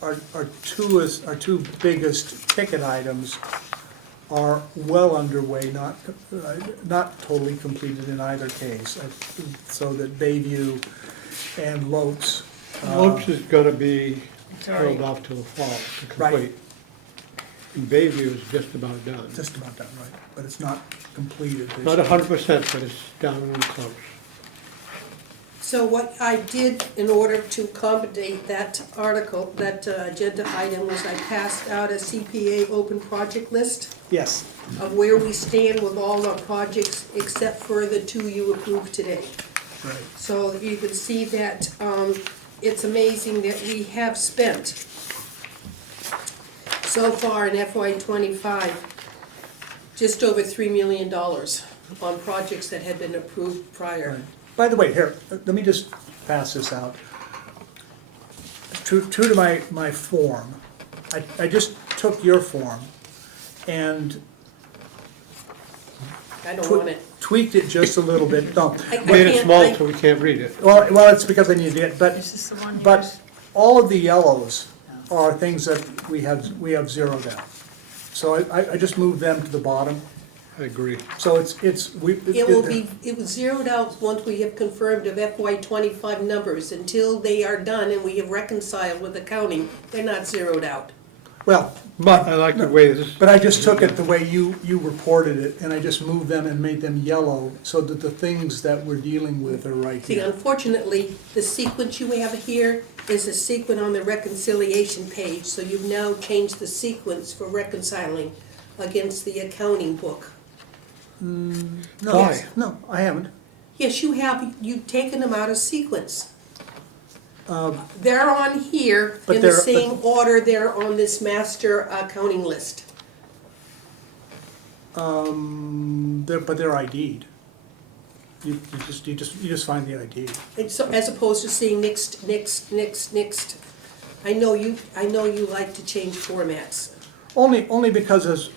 our two biggest ticket items are well underway, not totally completed in either case. So that Bayview and Lopes. Lopes is gonna be It's already- held off till the fall to Right. complete. And Bayview is just about done. Just about done, right, but it's not completed. Not 100%, but it's down and close. So what I did in order to accommodate that article, that agenda item, was I passed out a CPA open project list Yes, of where we stand with all our projects except for the 2 you approved today. right. So you can see that it's amazing that we have spent so far in FY '25 just over $3 million on projects that had been approved prior. Right. By the way, here, let me just pass this out. True to my form, I just took your form and I don't want it. tweaked it just a little bit. No, I Made it can't- small I- so we can't read it. well, it's because I need to get, Is this the one you but used? all of the yellows are things that we have zeroed out. So I just moved them to the bottom, I agree. so it was zeroed out once we have confirmed of FY '25 numbers. Until they are done and we have reconciled with accounting, they're not zeroed out. Well, But I like the way this, but I just took it the way you reported it, and I just moved them and made them yellow, so that the things that we're dealing with are right See, here. unfortunately, the sequence you have here is a sequence on the reconciliation page, so you've now changed the sequence for reconciling against the accounting book. No, Why? no, I haven't. Yes, you have, you've taken them out of sequence. They're on here But in the they're- same order they're on this master accounting list. But they're ID'd. You just find the ID. And so, as opposed to seeing next. I know you like to change formats. Only because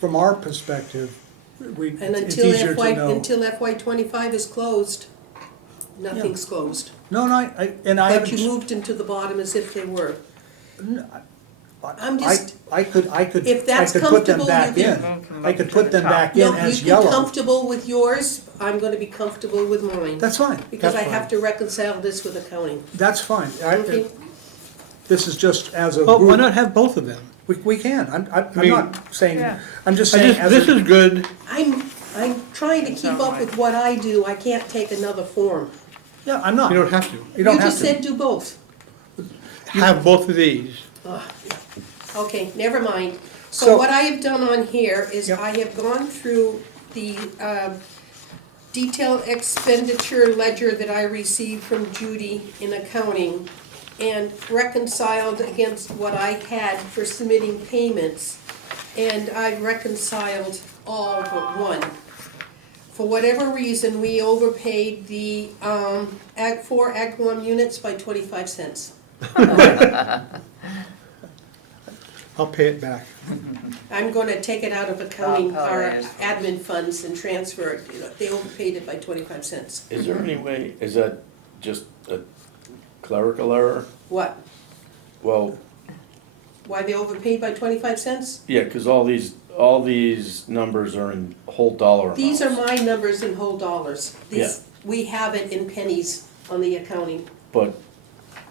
from our perspective, And it's until easier to know. until FY '25 is closed, nothing's closed. No, I But you haven't. moved them to the bottom as if they were. I'm I just, could if that's put them comfortable, back you in. can- Move them I up could to put the them top. back in no, as you can yellow. comfortable with yours, I'm gonna be comfortable with mine. That's fine, Because I that's have to reconcile this with accounting. that's fine. Okay. This is just as a well, why group. not have both of them? We can, I'm mean- not saying, Yeah. I'm just I saying just, as this a, is good, I'm trying to keep up with what I do, I can't take another form. yeah, I'm not. you don't have to. You don't You have just to. said do both. Have both of these. Okay, never mind. So- So what I have done on here is Yep. I have gone through the detailed expenditure ledger that I received from Judy in accounting and reconciled against what I had for submitting payments. And I reconciled all but one. For whatever reason, we overpaid the four Ag 1 units by 25 cents. I'll pay it back. I'm gonna take it out of accounting, Oh, or yes. admin funds and transfer it, you know, they overpaid it by 25 cents. Is there any way, is that just a clerical error? What, Well, why they overpaid by 25 cents? yeah, cause all these numbers are in whole dollar amounts. These are my numbers in whole dollars. These, we have it in pennies on the accounting. But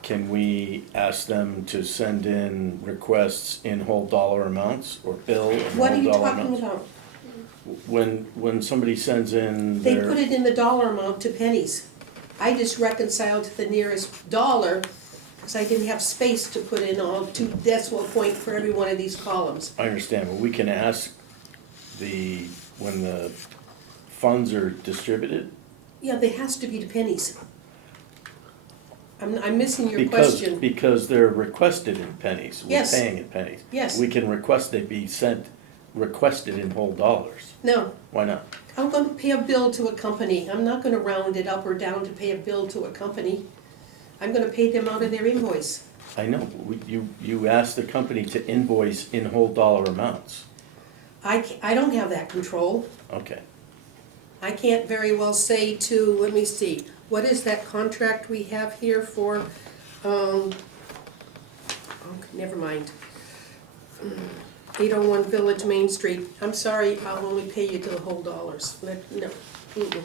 can we ask them to send in requests in whole dollar amounts or bill in What are whole you dollar talking amounts? about? When somebody sends in They their. put it in the dollar amount to pennies. I just reconciled to the nearest dollar, because I didn't have space to put in all 2 decimal point for every one of these columns. I understand, but we can ask when the funds are distributed, Yeah, there has to be the pennies. I'm missing your because, question. because they're requested in pennies, we're Yes. paying in pennies. Yes. We can request they be requested in whole dollars, No, why not? I'm gonna pay a bill to a company. I'm not gonna round it up or down to pay a bill to a company. I'm gonna pay them out of their invoice. I know, but you ask the company to invoice in whole dollar amounts, I don't have that control. okay. I can't very well say to, let me see, what is that contract we have here for, okay, never mind. 801 Village Main Street. I'm sorry, I'll only pay you to the whole dollars. No, mm-mm.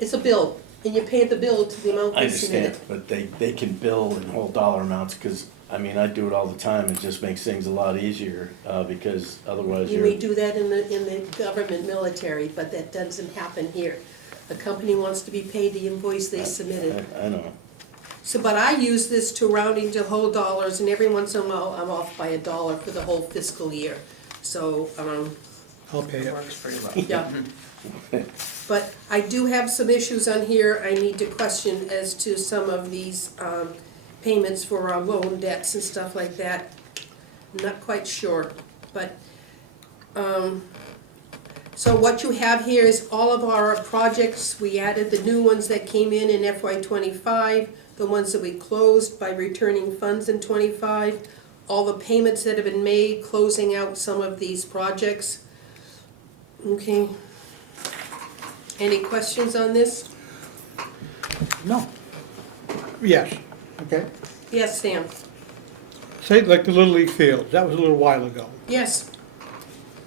It's a bill, and you pay the bill to the amount I they submitted. understand, but they can bill in whole dollar amounts, cause, I mean, I do it all the time, it just makes things a lot easier, because otherwise You you're. may do that in the government military, but that doesn't happen here. A company wants to be paid the invoice they submitted. I know, So, but I use this to rounding to whole dollars, and every once in a while, I'm off by $1 for the whole fiscal year. So, I'll pay It it. works pretty well. yeah. But I do have some issues on here I need to question as to some of these payments for our loan debts and stuff like that. I'm not quite sure, but, so what you have here is all of our projects. We added the new ones that came in FY '25, the ones that we closed by returning funds in '25, all the payments that have been made, closing out some of these projects. Okay. Any questions on this? No, Yes. okay. Yes, Sam? Say like the Little League fields, that was a little while ago. Yes.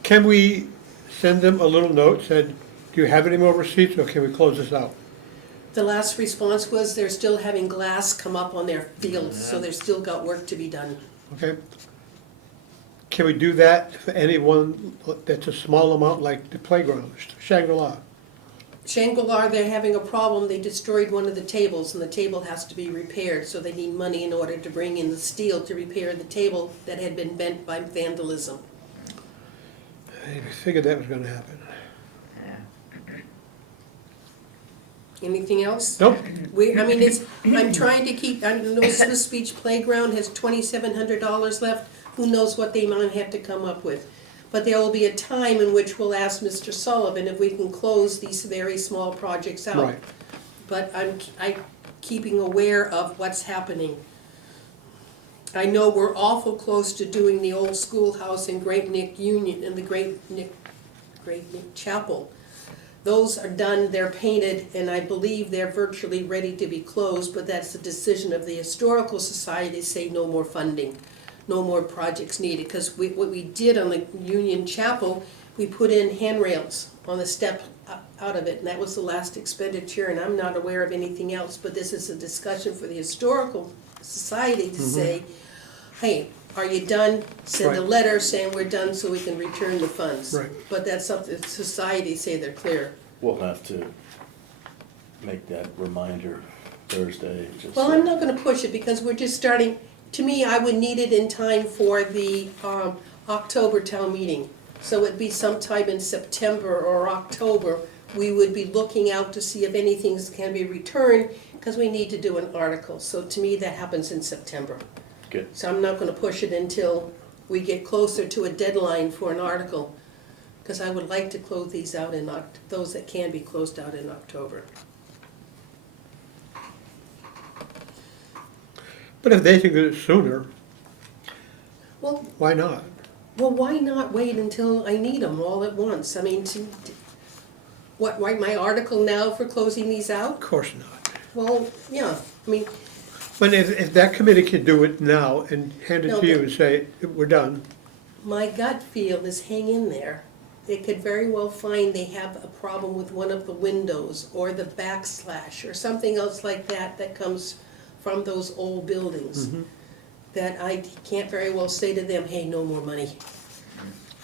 Can we send them a little note, said, do you have any more receipts, or can we close this out? The last response was they're still having glass come up on their fields, so they've still got work to be done. Okay? can we do that for anyone that's a small amount, like the playground, Shangri-La? Shangri-La, they're having a problem, they destroyed one of the tables, and the table has to be repaired, so they need money in order to bring in the steel to repair the table that had been bent by vandalism. I figured that was gonna happen. Anything else? Nope, I'm trying to keep, I know Swiss Beach Playground has $2,700 left, who knows what they might have to come up with. But there will be a time in which we'll ask Mr. Sullivan if we can close these very small projects out. right. But I'm keeping aware of what's happening. I know we're awful close to doing the old schoolhouse in Great Neck Union, in the Great Neck Chapel. Those are done, they're painted, and I believe they're virtually ready to be closed, but that's the decision of the Historical Society to say no more funding, no more projects needed. Because what we did on the Union Chapel, we put in handrails on the step out of it, and that was the last expenditure, and I'm not aware of anything else, but this is a discussion for the Historical Society to say, hey, are you done? Send a Right. letter saying we're done so we can return the funds. Right. But that's up to society, say they're clear. We'll have to make that reminder Thursday, just. Well, I'm not gonna push it because we're just starting, to me, I would need it in time for the October town meeting. So it'd be sometime in September or October, we would be looking out to see if anything can be returned, because we need to do an article. So to me, that happens in September. Good. So I'm not gonna push it until we get closer to a deadline for an article, because I would like to close these out in those that can be closed out in October. But if they can do it sooner, Well, why not? why not wait until I need them all at once? I mean, what, write my article now for closing these Of out? course not. Well, yeah, I mean, But if that committee can do it now and hand it No, to you but- and say, we're done, my gut feel is hang in there. They could very well find they have a problem with one of the windows or the backslash or something else like that that comes from those old buildings. That I can't very well say to them, hey, no more money.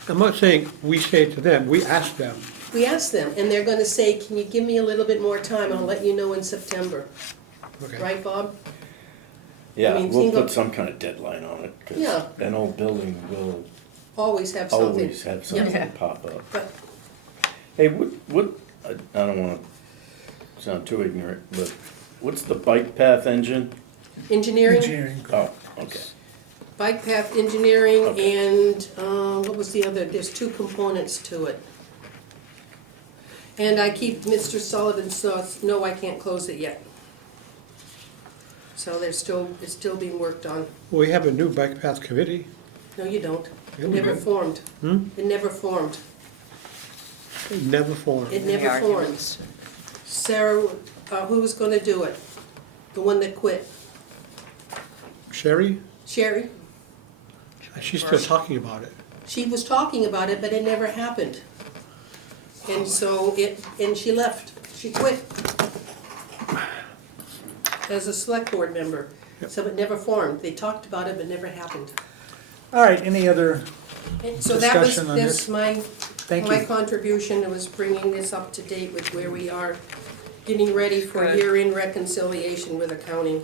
I'm not saying we say it to them, we ask them. We ask them, and they're gonna say, can you give me a little bit more time? I'll let you know in September. Okay. Right, Bob? Yeah, I mean, we'll single- put some kind of deadline on it, because Yeah. an old building will Always have something. always have something pop up. But Hey, I don't wanna sound too ignorant, but what's the bike path engine? engineering, Engineering. Oh, okay. bike path engineering, Okay. and, what was the other, there's two components to it. And I keep Mr. Sullivan, so, no, I can't close it yet. So it's still being worked on. We have a new bike path committee. No, you don't. Yeah, It we never do. formed. Hmm? It never formed. It never formed. It The never formed. arguments. Sarah, who was gonna do it? The one that quit? Sherry, Sherry? she's still talking about it. She was talking about it, but it never happened. And so and she left, she quit as a select board member. So it never formed. They talked about it, but never happened. All right, any other, And so that was, Discussion on this this? my, thank my you. contribution, was bringing this up to date with where we are, getting ready for Good. year-end reconciliation with accounting.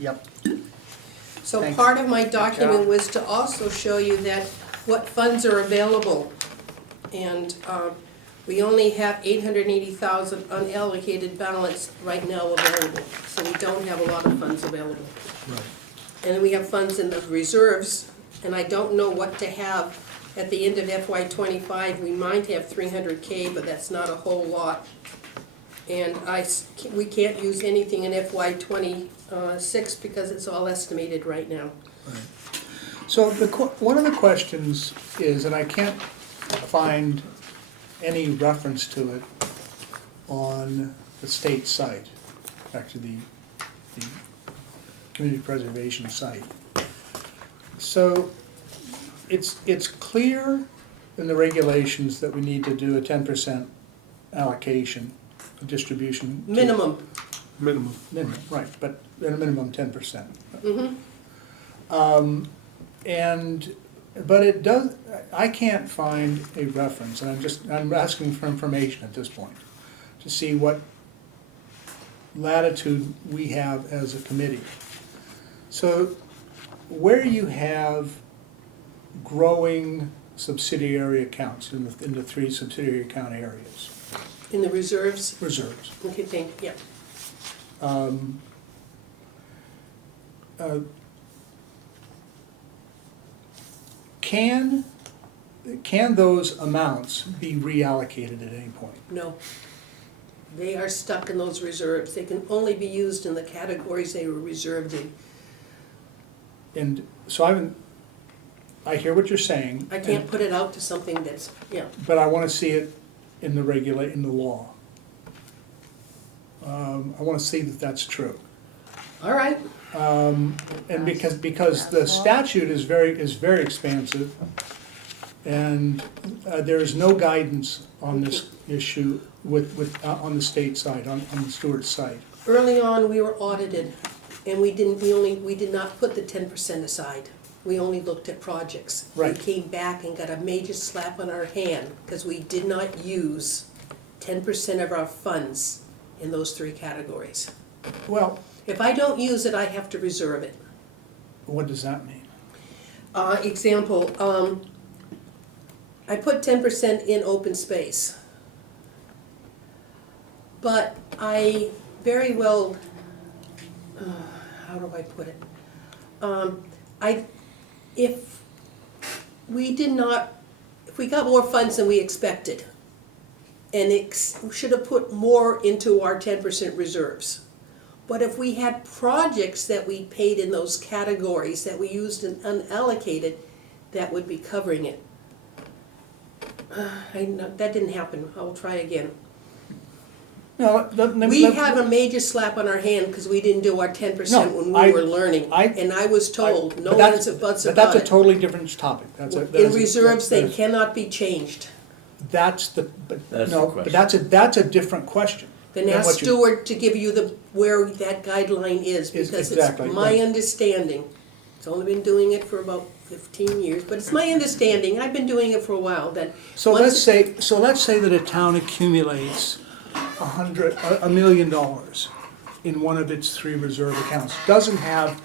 Yep. So Thanks. part of my document job. was to also show you that what funds are available. And we only have 880,000 unallocated balance right now available, so we don't have a lot of funds available. And we have funds in the reserves, and I don't know what to have at the end of FY '25. We might have 300K, but that's not a whole lot. And we can't use anything in FY '26 because it's all estimated right now. So one of the questions is, and I can't find any reference to it on the state site, actually the community preservation site. So it's clear in the regulations that we need to do a 10% allocation, a distribution. to- Minimum. Minimum. Minimum, right, but at a minimum 10%. Mhm. And But it does, I can't find a reference, and I'm asking for information at this point, to see what latitude we have as a committee. So where you have growing subsidiary accounts in the three subsidiary account areas, In the reserves, reserves. okay, yeah. Can those amounts be reallocated at any point? No. They are stuck in those reserves. They can only be used in the categories they were reserved in. And so I hear what you're saying. I can't put it out to something that's, yeah. But I wanna see it in the law. I wanna see that that's true. All right, And because the statute is very expansive, and there is no guidance on this issue on the state side, on the Stewart side. early on, we were audited, and we did not put the 10% aside. We only looked at projects. Right. We came back and got a major slap on our hand, because we did not use 10% of our funds in those three categories. Well, If I don't use it, I have to reserve it. what does that mean? Example, I put 10% in open space. But I very well, how do I put it? If we got more funds than we expected, and should have put more into our 10% reserves. But if we had projects that we paid in those categories that we used in unallocated, that would be covering it. That didn't happen. I will try again. No, We have a major slap on our hand because we didn't do our 10% No, when I- we were learning. I- And I was told, no But that's- ifs or buts But about that's a it. totally different topic. That In is- reserves, they that is- cannot be changed. That's the, That's the no, question. but that's a different question. Then than ask what you- Stewart to give you where that guideline is, Is because exactly, it's my right. understanding. It's only been doing it for about 15 years, but it's my understanding, I've been doing it for a while, that So once let's say that a town accumulates $1 million in one of its three reserve accounts. Doesn't have,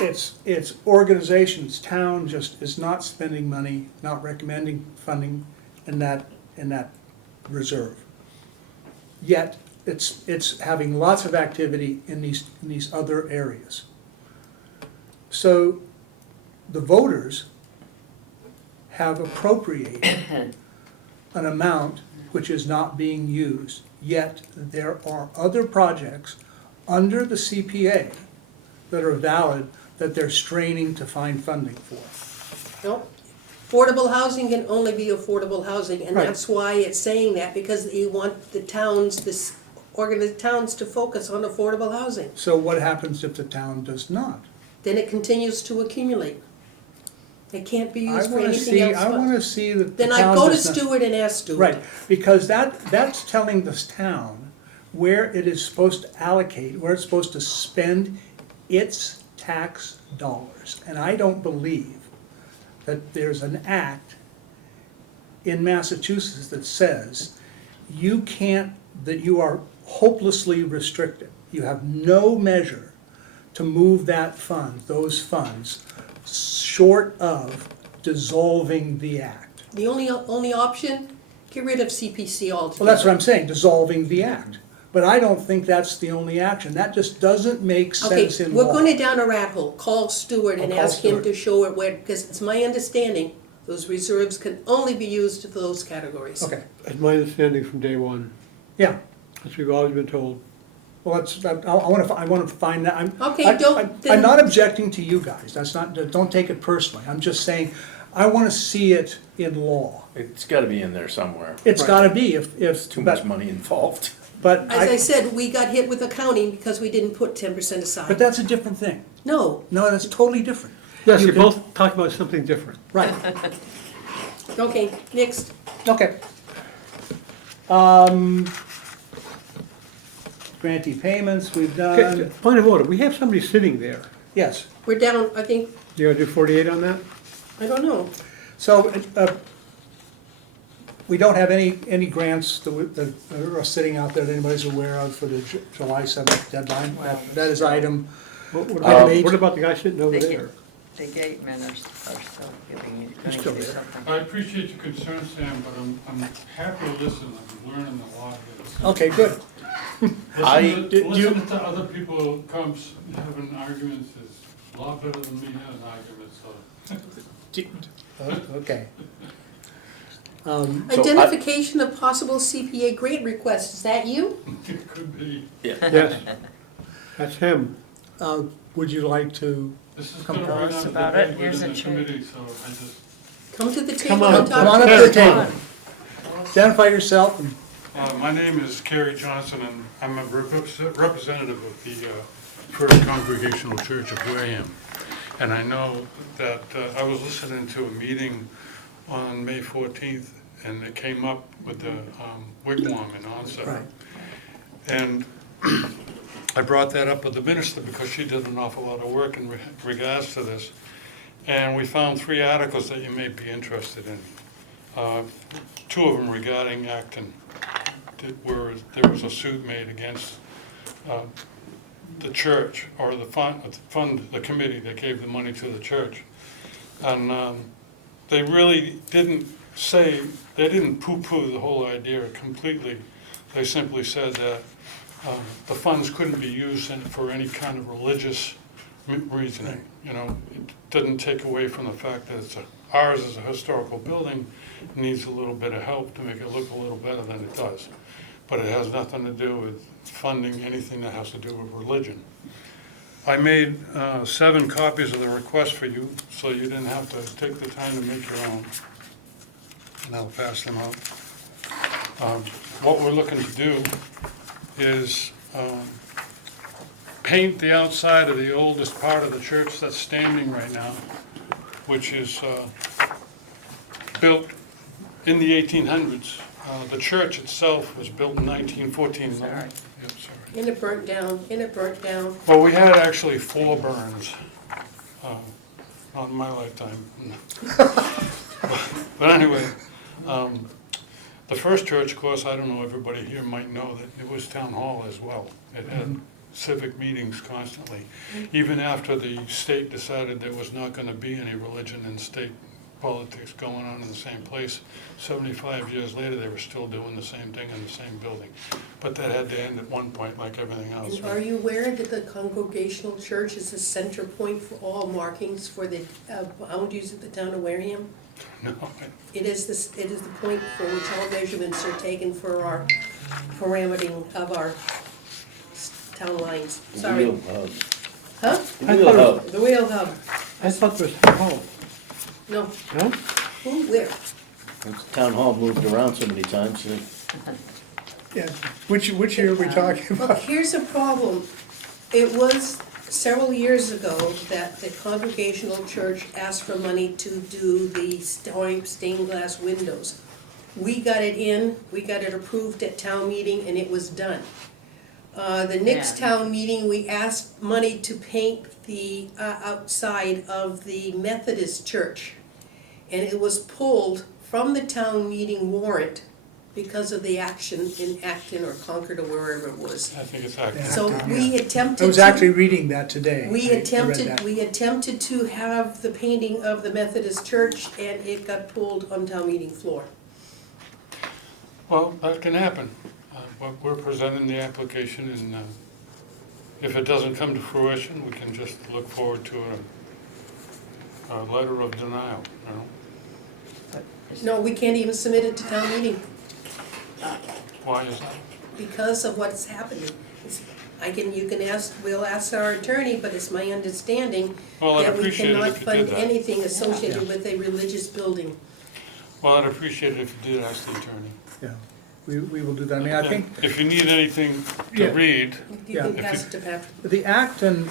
its organization, its town just is not spending money, not recommending funding in that reserve. Yet, it's having lots of activity in these other areas. So, the voters have appropriated an amount which is not being used, yet there are other projects under the CPA that are valid, that they're straining to find funding for. No, affordable housing can only be affordable housing, and Right. that's why it's saying that, because you want the towns, towns to focus on affordable housing. So what happens if the town does not? Then it continues to accumulate. It can't be I used for wanna anything see, else. I but- wanna see that the Then town I go to does not. Stewart and ask Stewart. Right, because that's telling this town where it is supposed to allocate, where it's supposed to spend its tax dollars. And I don't believe that there's an act in Massachusetts that says that you are hopelessly restricted. You have no measure to move those funds, short of dissolving the act. The only option, get rid of CPC altogether. Well, that's what I'm saying, dissolving the act. But I don't think that's the only action. That just doesn't make Okay, sense in law. we're going down a rat hole. Call Stewart and I'll call ask him Stewart. to show it where, because it's my understanding, those reserves can only be used for those categories. Okay, That's my understanding from day one. yeah. That's what we've always been told. Well, I wanna find that, Okay, I'm then- not objecting to you guys, don't take it personally. I'm just saying, I wanna see it in law. It's gotta be in there somewhere. It's gotta be if. Too much money involved. But As I said, we got hit with accounting because we didn't put 10% aside. but that's a different thing. No, No, that's totally different. Yes, You you're can- both talking about something different. Right, okay, next. okay. Grantee payments, we've Okay, done, point of order, we have somebody sitting there. yes. We're down, I think, You gonna do 48 on that? I don't know. So, we don't have any grants that are sitting out there that anybody's aware of for the July 7th deadline? Well, That is item, What Item eight. what about the guy sitting over They there? get, the gate men are still giving you, He's gonna still give you there. something. I appreciate your concern, Sam, but I'm happy to listen, I'm learning a lot here. okay, good. Listening to other people having arguments is a lot better than me having arguments, so. Okay. So I- Identification of possible CPA grant requests, is that you? It could be, Yes, that's him. Would you like to, this is Come gonna tell bring us up about debate it. Here's within a the chair. committee, so I just, Come to the Come table on, and talk. come on up to the table. Identify yourself and my name is Kerry Johnson, and I'm a representative of the First Congregational Church of Wareham. And I know that, I was listening to a meeting on May 14th, and it came up with the wigwam in Onset. Right. And I brought that up with the minister because she did an awful lot of work in regards to this. And we found 3 articles that you may be interested in. 2 of them regarding Acton, where there was a suit made against the church, or the the committee that gave the money to the church. And they really didn't they didn't poo-poo the whole idea completely. They simply said that the funds couldn't be used for any kind of religious reasoning. You know, it doesn't take away from the fact that ours is a historical building, needs a little bit of help to make it look a little better than it does. But it has nothing to do with funding anything that has to do with religion. I made 7 copies of the request for you, so you didn't have to take the time to make your own. And I'll pass them out. What we're looking to do is paint the outside of the oldest part of the church that's standing right now, which is built in the 1800s. The church itself was built in 1914. Sorry. Yep, sorry. And it burnt down. Well, we had actually 4 burns, not in my lifetime. But anyway, the first church, of course, I don't know, everybody here might know that it was town hall as well. It had civic meetings constantly. Even after the state decided there was not gonna be any religion and state politics going on in the same place, 75 years later, they were still doing the same thing in the same building. But that had to end at one point, like everything else. And are you aware that the Congregational Church is the center point for all markings for the boundaries of the town of Wareham? No, It is the point for which all measurements are taken for our parametering of our town lines. Sorry. Wheel hub. Huh? Wheel hub. The wheel hub. I thought it was home. No, No? who, where? Town hall moved around so many times. yeah, which year are we talking Well, about? here's a problem. It was several years ago that the Congregational Church asked for money to do the stained glass windows. We got it in, we got it approved at town meeting, and it was done. The next Yeah. town meeting, we asked money to paint the outside of the Methodist church. And it was pulled from the town meeting warrant because of the action in Acton or Concord or wherever it was. I think it's accurate. So we attempted to. I was actually reading that today. We I read attempted, that. we attempted to have the painting of the Methodist church, and it got pulled on town meeting floor. Well, that can happen. But we're presenting the application, and if it doesn't come to fruition, we can just look forward to a letter of denial, you know? No, we can't even submit it to town meeting Why is that? because of what's happening. You can ask, we'll ask our attorney, but it's my understanding Well, I'd that we appreciate it cannot if you fund did that. anything associated with a religious building. Well, I'd appreciate it if you did ask the attorney. Yeah, we will do that. I mean, I think If you need anything Yeah. to read, You Yeah. can pass it to Patrick. the Acton,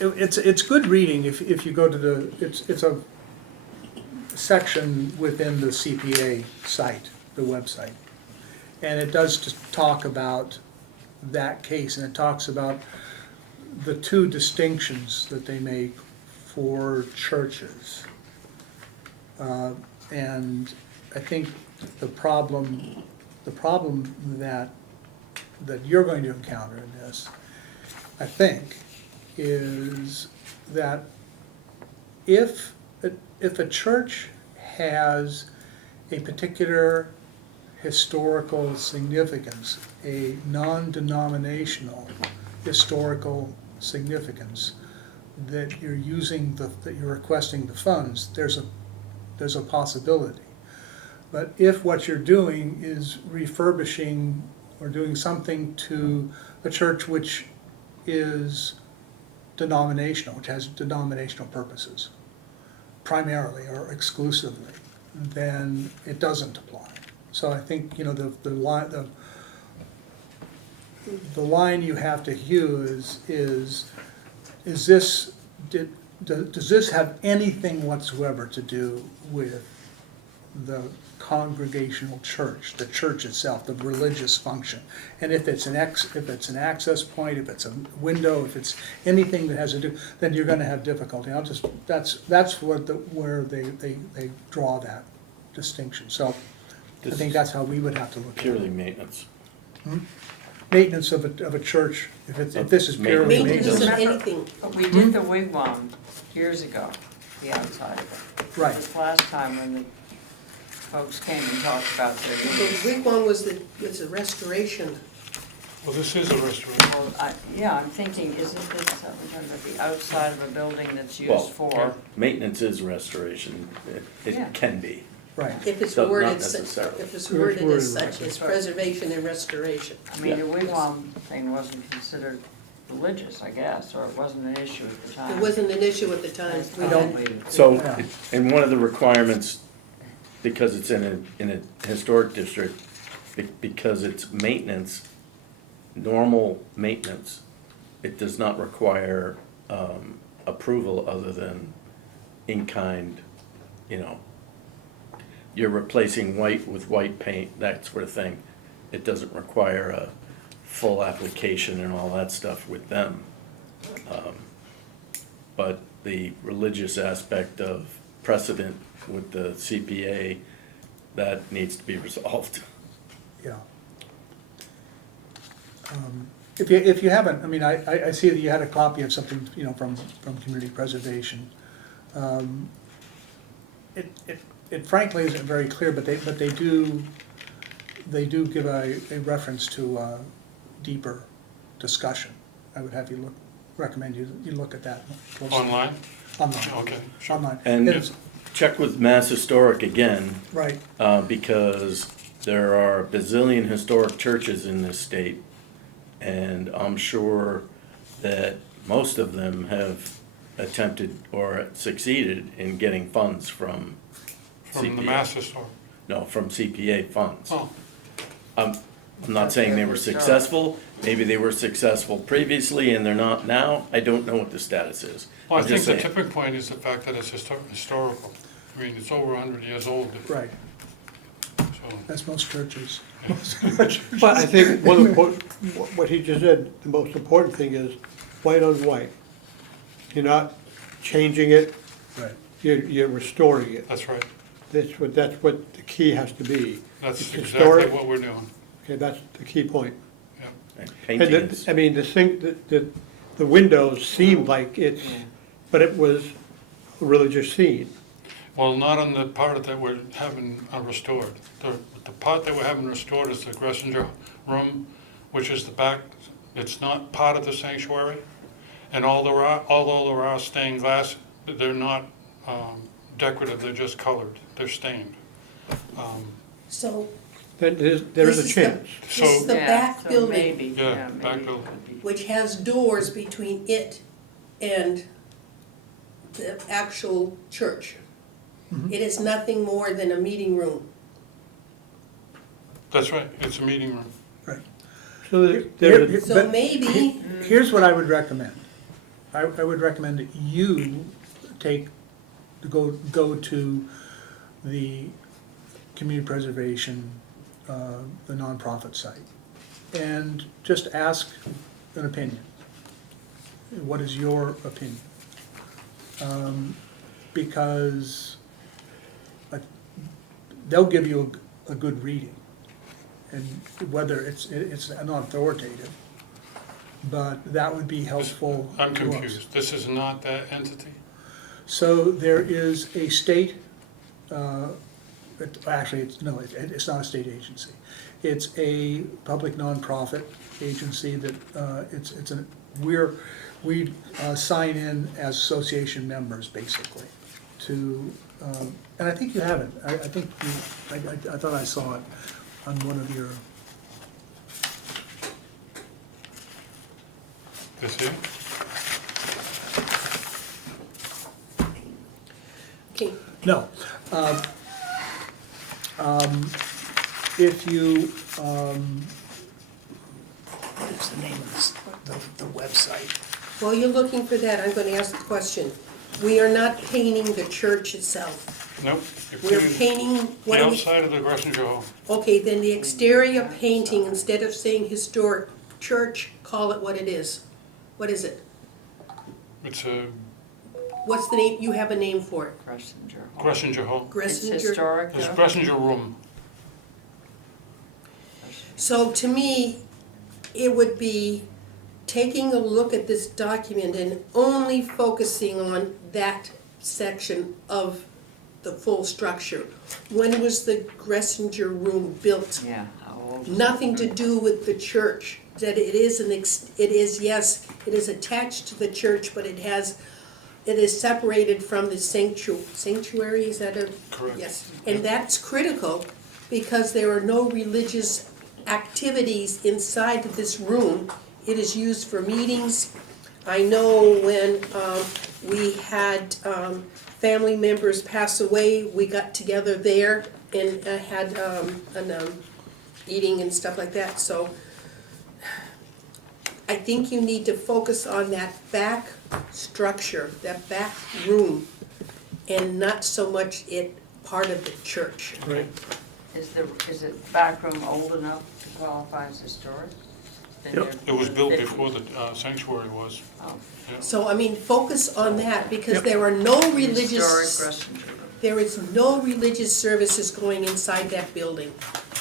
it's good reading if you go to the, it's a section within the CPA site, the website. And it does just talk about that case, and it talks about the 2 distinctions that they make for churches. And I think the problem that you're going to encounter in this, I think, is that if a church has a particular historical significance, a non-denominational historical significance, that you're using that you're requesting the funds, there's a possibility. But if what you're doing is refurbishing or doing something to a church which is denominational, which has denominational purposes, primarily or exclusively, then it doesn't apply. So I think, the line you have to hew is this, does this have anything whatsoever to do with the congregational church, the church itself, the religious function? And if it's an access point, if it's a window, if it's anything that has to do, then you're gonna have difficulty. That's where they draw that distinction. So I think that's how we would have to look at it. Purely maintenance. Maintenance of a church, if this is purely Maintenance maintenance. of anything. We did the wigwam years ago, the outside of it. Right. This last time when the folks came and talked about their The needs. wigwam was a restoration. Well, this is a restaurant. Well, yeah, I'm thinking, isn't this something talking about the outside of a building that's Well, used for? Maintenance is restoration. Yeah. It can be. Right. If it's Not worded such, necessarily. if it's It's worded worded as right. such, it's preservation and restoration. I mean, the Yeah. wigwam thing wasn't considered religious, I guess, or it wasn't an issue at the time. It wasn't an issue at the time. We don't- had- So, Yeah. and one of the requirements, because it's in a historic district, because it's maintenance, normal maintenance, it does not require approval other than in-kind, you're replacing white with white paint, that sort of thing. It doesn't require a full application and all that stuff with them. But the religious aspect of precedent with the CPA, that needs to be resolved. Yeah. If you haven't, I mean, I see that you had a copy of something, from community preservation. It frankly isn't very clear, but they do give a reference to deeper discussion. I would have recommend you look at that closely. Online? Online. Okay, sure. Online. And It's- check with Mass Historic again, Right, because there are a bazillion historic churches in this state, and I'm sure that most of them have attempted or succeeded in getting funds from From the CPA. master store. No, from CPA funds. Oh, I'm not saying they were successful, maybe they were successful previously and they're not now, I don't know what the status is. well, I I'm think just the saying. tipping point is the fact that it's historical. I mean, it's over 100 years old, right. so. That's most churches. But I think one of the, what he just said, the most important thing is white on white. You're not changing it, Right. you're restoring it. That's right. That's what the key has to be. That's It's exactly historic. what we're doing. Okay, that's the key point. Yeah. And And Paintings, I mean, the windows seemed like it's, but it was a religious scene. Well, not on the part that we're having restored. The part that we're having restored is the Gressinger room, which is the back. It's not part of the sanctuary. And although there are stained glass, they're not decorative, they're just colored. They're stained. So There is This a is the- chance. So- this is the Yeah, back so building, maybe, Yeah, back maybe it building. could be. which has doors between it and the actual church. It is nothing more than a meeting room. That's right, it's a meeting room. Right. So there's a, So But- maybe, Here's what I would recommend. I would recommend that you go to the community preservation, the nonprofit site, and just ask an opinion. What is your opinion? because they'll give you a good reading. And whether it's not authoritative, but that would be helpful I'm to us. confused. This is not that entity? So there is a state, actually, it's not a state agency. It's a public nonprofit agency that, we sign in as association members, basically, to, and I think you have it. I think I thought I saw it on one of your, This here? Okay, no. If you, what's the name of this, the website? while you're looking for that, I'm gonna ask the question. We are not painting the church itself. Nope. We're painting, what The are we? outside of the Gressinger Hall. Okay, then the exterior painting, instead of saying historic church, call it what it is. What is it? It's a What's the name, you have a name for it? Gressinger Hall. It's Gressinger. historic, It's though. Gressinger Room. So to me, it would be taking a look at this document and only focusing on that section of the full structure. When was the Gressinger Room built? Yeah, how old is it? Nothing to do with the church. That it is yes, it is attached to the church, but it is separated from the sanctuary, is that a? Correct. Yes, and that's critical because there are no religious activities inside of this room. It is used for meetings. I know when we had family members pass away, we got together there and had eating and stuff like that, so I think you need to focus on that back structure, that back room, and not so much it part of the church. Right. Is it back room old enough to qualify as historic? Been Yep. there It was built 50. before the sanctuary was. Oh, So, I mean, focus on that, because Yep. there are no historic religious, Gressinger Room. there is no religious services going inside that building.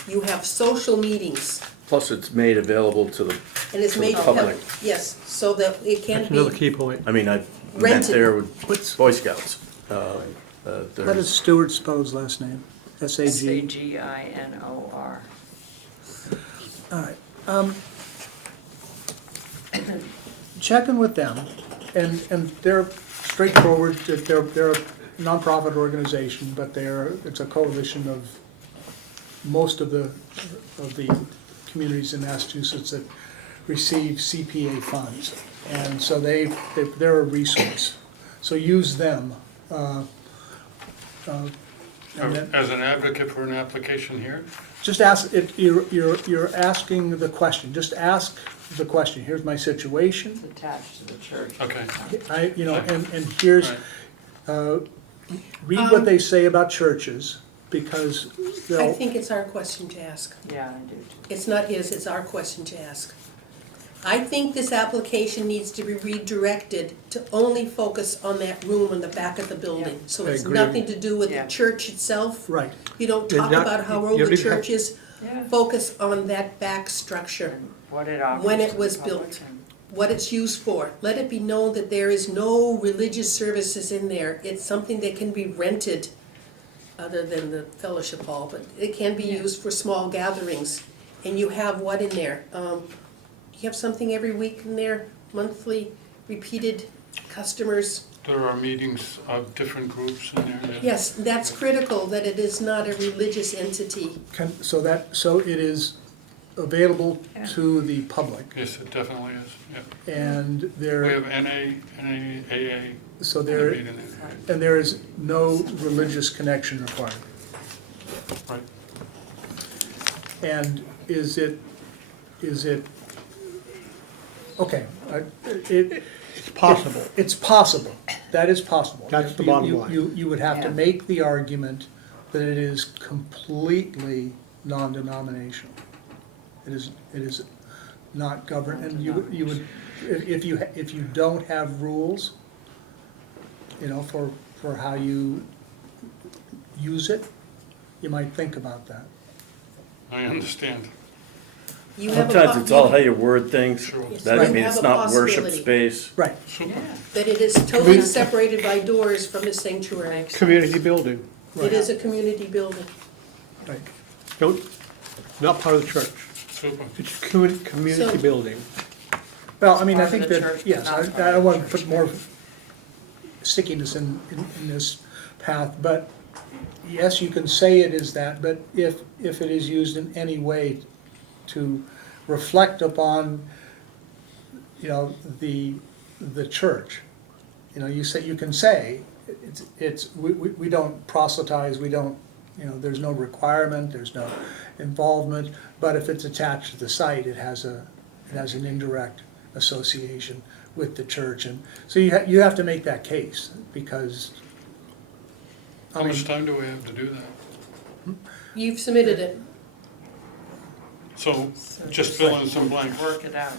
You have social meetings, Plus, it's made available to the, and it's To the made, public. yes, so that it can That's another be, key point. I mean, I met Rented. there with What's- Boy Scouts. What is There's, Stuart spelled last name? S-A-G? SAGINOR. All right. Checking with them, and they're straightforward, that they're a nonprofit organization, but it's a coalition of most of the communities in Massachusetts that receive CPA funds. And so they're a resource. So use them. And then As an advocate for an application here, just ask, you're asking the question, just ask the question, here's my situation, It's attached to the church. okay. and here's, Right. read what they say about churches, because I they'll, think it's our question to ask. Yeah, I do too. It's not his, it's our question to ask. I think this application needs to be redirected to only focus on that room in the back of the building. So I it's agree. nothing to do with the Yeah. church itself. right, You don't You're talk not- about how you old don't the even have- church is, Yeah. focus on that back structure, And what it offers When it to the was public built. and- what it's used for. Let it be known that there is no religious services in there. It's something that can be rented, other than the fellowship hall, but it can be Yeah. used for small gatherings. And you have what in there? You have something every week in there, monthly, repeated customers? There are meetings of different groups in there. yeah. Yes, that's critical, that it is not a religious entity. so it is available to the public, Yes, it definitely is, yeah. and We there, have NAA so meeting there, in there, and there is no religious connection required. right. And is it, okay, It's possible. it's possible, that is possible. That's the You- bottom you- line. You would have to Yeah. make the argument that it is completely non-denominational. It is not governed, and you would, if you don't have rules, you know, for how you use it, you might think about that. I understand. You have a Sometimes it's all how you- you word things. Sure. Yes, That, you I mean, have it's a not worship possibility. space. Right, Super. That it is totally separated by doors from the sanctuary. Community building, It is a community building. right. don't, not part of the church. Super. It's community So- building. Well, I mean, I Part of think the that, church, but yes, not part I of don't the want to church. put more stickiness in this path, but yes, you can say it is that, but if it is used in any way to reflect upon, you know, the church, you know, you can say, we don't proselytize, we don't, you know, there's no requirement, there's no involvement, but if it's attached to the site, it has an indirect association with the church, and so you have to make that case, because, I How mean, much time do we have to do that? You've submitted it. So So just fill in some blanks. Work it out.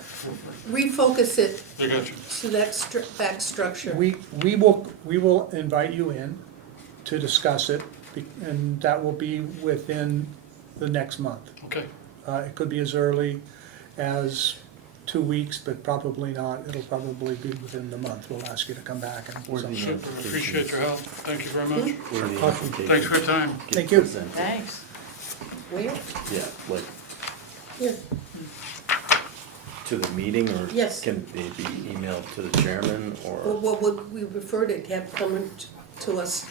Refocus it I got you. to that back structure. we will invite you in to discuss it, and that will be within the next month. Okay. It could be as early as 2 weeks, but probably not, it'll probably be within the month, we'll ask you to come back and. Where do you- Super. Appreciate your help. Thank you very much. Where are the Awesome. applications Thanks for your time. get Thank you. presented? Thanks. Where? Yeah, like Here. to the meeting, or Yes. can they be emailed to the chairman, Well, or? what would we prefer to have come to us?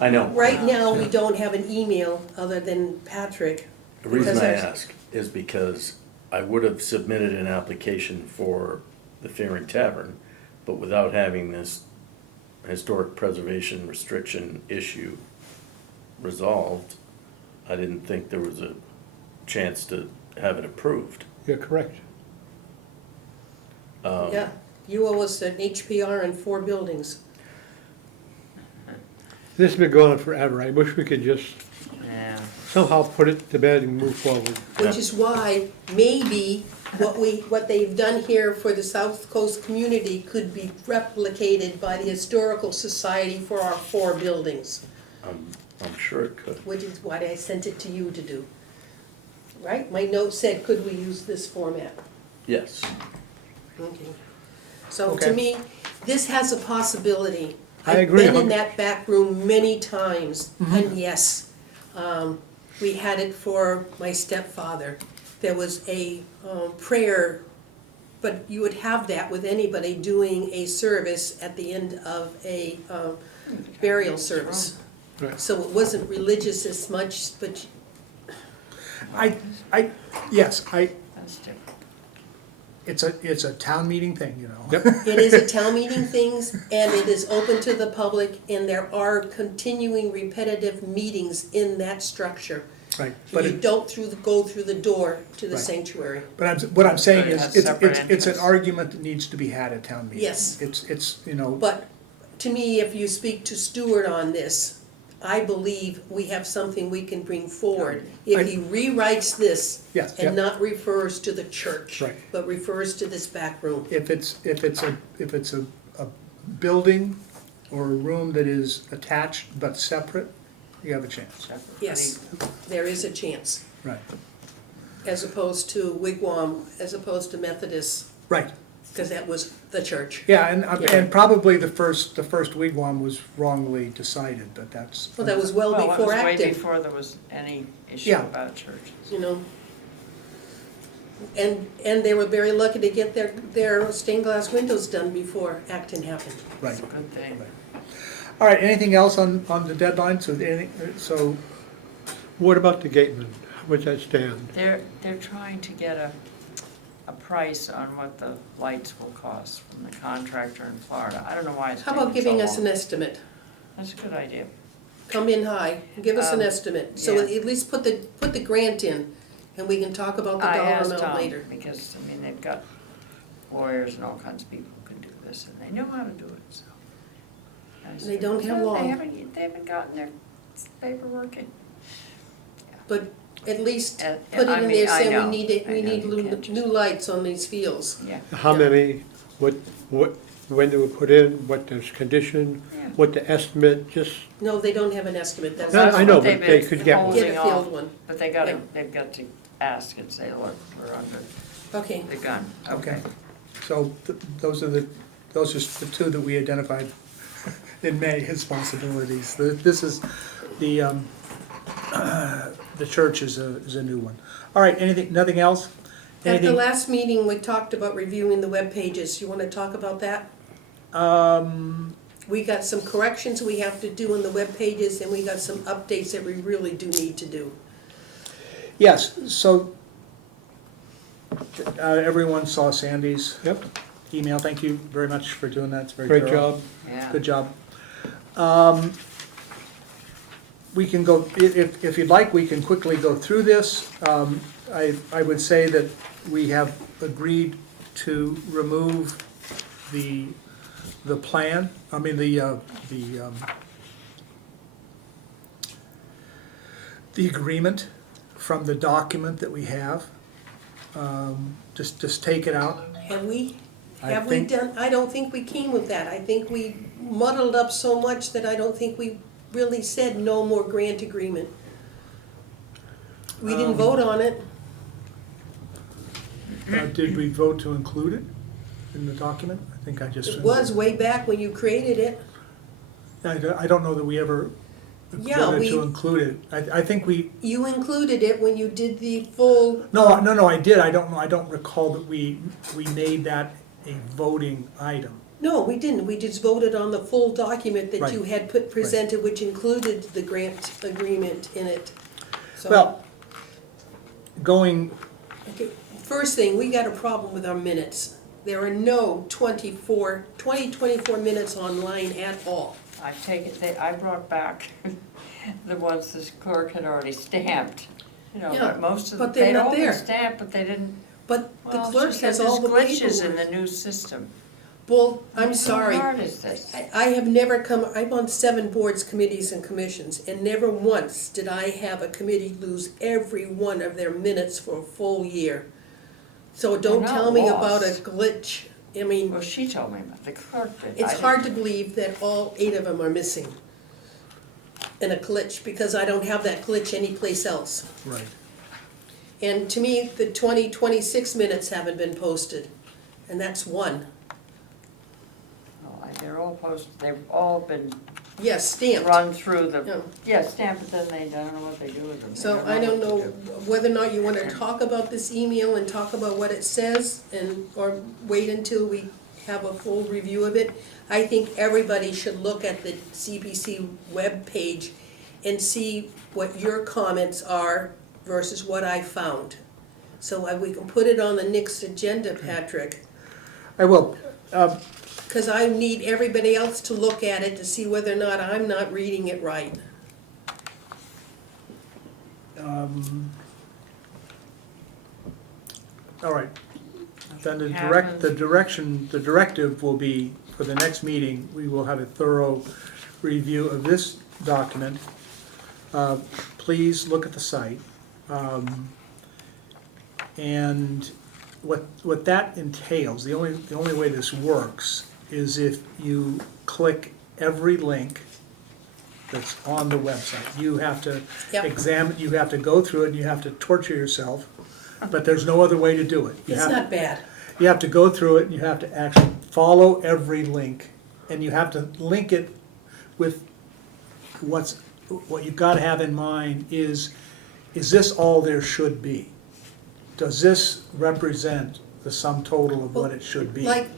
I know. Right now, we don't have an email other than Patrick. The reason because I there's- ask is because I would have submitted an application for the Fearing Tavern, but without having this historic preservation restriction issue resolved, I didn't think there was a chance to have it approved. You're correct. Yeah, you owe us an HPR and 4 buildings. This has been going on forever. I wish we could just Yeah. somehow put it to bed and move forward. Which is why maybe what they've done here for the South Coast community could be replicated by the Historical Society for our 4 buildings, I'm sure it could. which is what I sent it to you to do. Right? My note said, could we use this format? Yes. Okay. So Okay. to me, this has a possibility. I agree. I've been in that back room many times, and yes, we had it for my stepfather. There was a prayer, but you would have that with anybody doing a service at the end of a burial service. Right. So it wasn't religious as much, but Yes, That's different. it's a town meeting thing, you know. Yep. it is a town meeting things, and it is open to the public, and there are continuing repetitive meetings in that structure. Right, but You don't go through the door to the Right. sanctuary. what I'm saying But it is, has it's separate it's an entrance. argument that needs to be had at town meeting. Yes. It's, you know, But to me, if you speak to Stuart on this, I believe we have something we can bring forward. If he rewrites this Yes, and yep. not refers to the church, Right. but refers to this back room. if it's a building or a room that is attached but separate, you have a chance. Yes, there is a chance, Right, as opposed to wigwam, as opposed to Methodist, right. because that was the church. Yeah, Yeah. and probably the first wigwam was wrongly decided, but that's. Well, that was well Well, it before was way Acton, before there was any issue Yeah. about churches. you know. And they were very lucky to get their stained glass windows done before Acton happened. Right. It's a good thing. All right, anything else on the deadline? So, What about the gateman? Where's that stand? They're trying to get a price on what the lights will cost from the contractor in Florida. I don't know why it's How taking about giving so us an long. estimate? That's a good idea. Come in high, give us an Um, estimate, so yeah. at least put the grant in, and we can talk about the I dollar asked amount Tom, later. because, I mean, they've got lawyers and all kinds of people who can do this, and they know how to do it, so. I They said, don't have "No, long." They haven't gotten their paperwork in. But at least And- put I it in mean, there I saying know. we I know need you can't new lights on these fields. Yeah. How Yeah. many, what when they were put in, what the condition, Yeah. what the estimate, just, No, they don't have an estimate, that's. No, I know, That's what but they've they been could get one. Get a holding field off. one. But Yeah. they've got to ask and say, look, we're under Okay, the gun. Okay, so those are the two that we identified in May as possibilities. This is, the church is a new one. All right, nothing else? at the Anything? last meeting, we talked about reviewing the web pages, you wanna talk about that? We got some corrections we have to do on the web pages, and we got some updates that we really do need to do. Yes, so, everyone saw Sandy's yep, email, thank you very much for doing that, it's very great thorough. job. Yeah. Good job. We can go, if you'd like, we can quickly go through this. I would say that we have agreed to remove the plan, I mean, the agreement from the document that we have. Just take it out. Have we, I have we think- done, I don't think we came with that, I think we muddled up so much that I don't think we really said no more grant agreement. We didn't vote on it, Did we vote to include it in the document? I think I just. it was way back when you created it. I don't know that we ever Yeah, voted to we, include it. I think we, you included it when you did the full, no, I did. I don't know, I don't recall that we made that a voting item. no, we didn't, we just voted on the full document that Right. you had presented, which included the grant agreement in it. So, Well, going, okay, first thing, we got a problem with our minutes. There are no 24 minutes online at all. I take it, I brought back the ones this clerk had already stamped. You know, Yeah, but most of but them, they're they'd not all been there. stamped, but they didn't. But the Well, clerk she has said all the there's glitches in paperwork. the new system. Well, I'm sorry. How hard is this? I have never come, I'm on 7 boards, committees, and commissions, and never once did I have a committee lose every one of their minutes for a full year. So don't They're not tell me about a lost. glitch. I mean, Well, she told me about, the clerk did. it's hard to believe that all 8 of them are missing in a glitch, because I don't have that glitch anyplace else. right, And to me, the 2026 minutes haven't been posted, and that's one. They're all posted, they've all been Yes, stamped. run through Yeah. the, yeah, stamped, but then they, I don't know what they do with them. They So I don't know what to do. whether or not you wanna talk about this email and talk about what it says, and, or wait until we have a full review of it. I think everybody should look at the CPC webpage and see what your comments are versus what I found. So we can put it on the next agenda, Patrick, I will. because I need everybody else to look at it to see whether or not I'm not reading it right. All right. Then the Happens. directive will be, for the next meeting, we will have a thorough review of this document. Please look at the site. And what that entails, the only way this works is if you click every link that's on the website. You have to Yep. examine, you have to go through it, and you have to torture yourself, but there's no other way to do it. You It's have- not bad. You have to go through it, and you have to actually follow every link, and you have to link it with what you've gotta have in mind is this all there should be? Does this represent the sum total of what it should be? Like,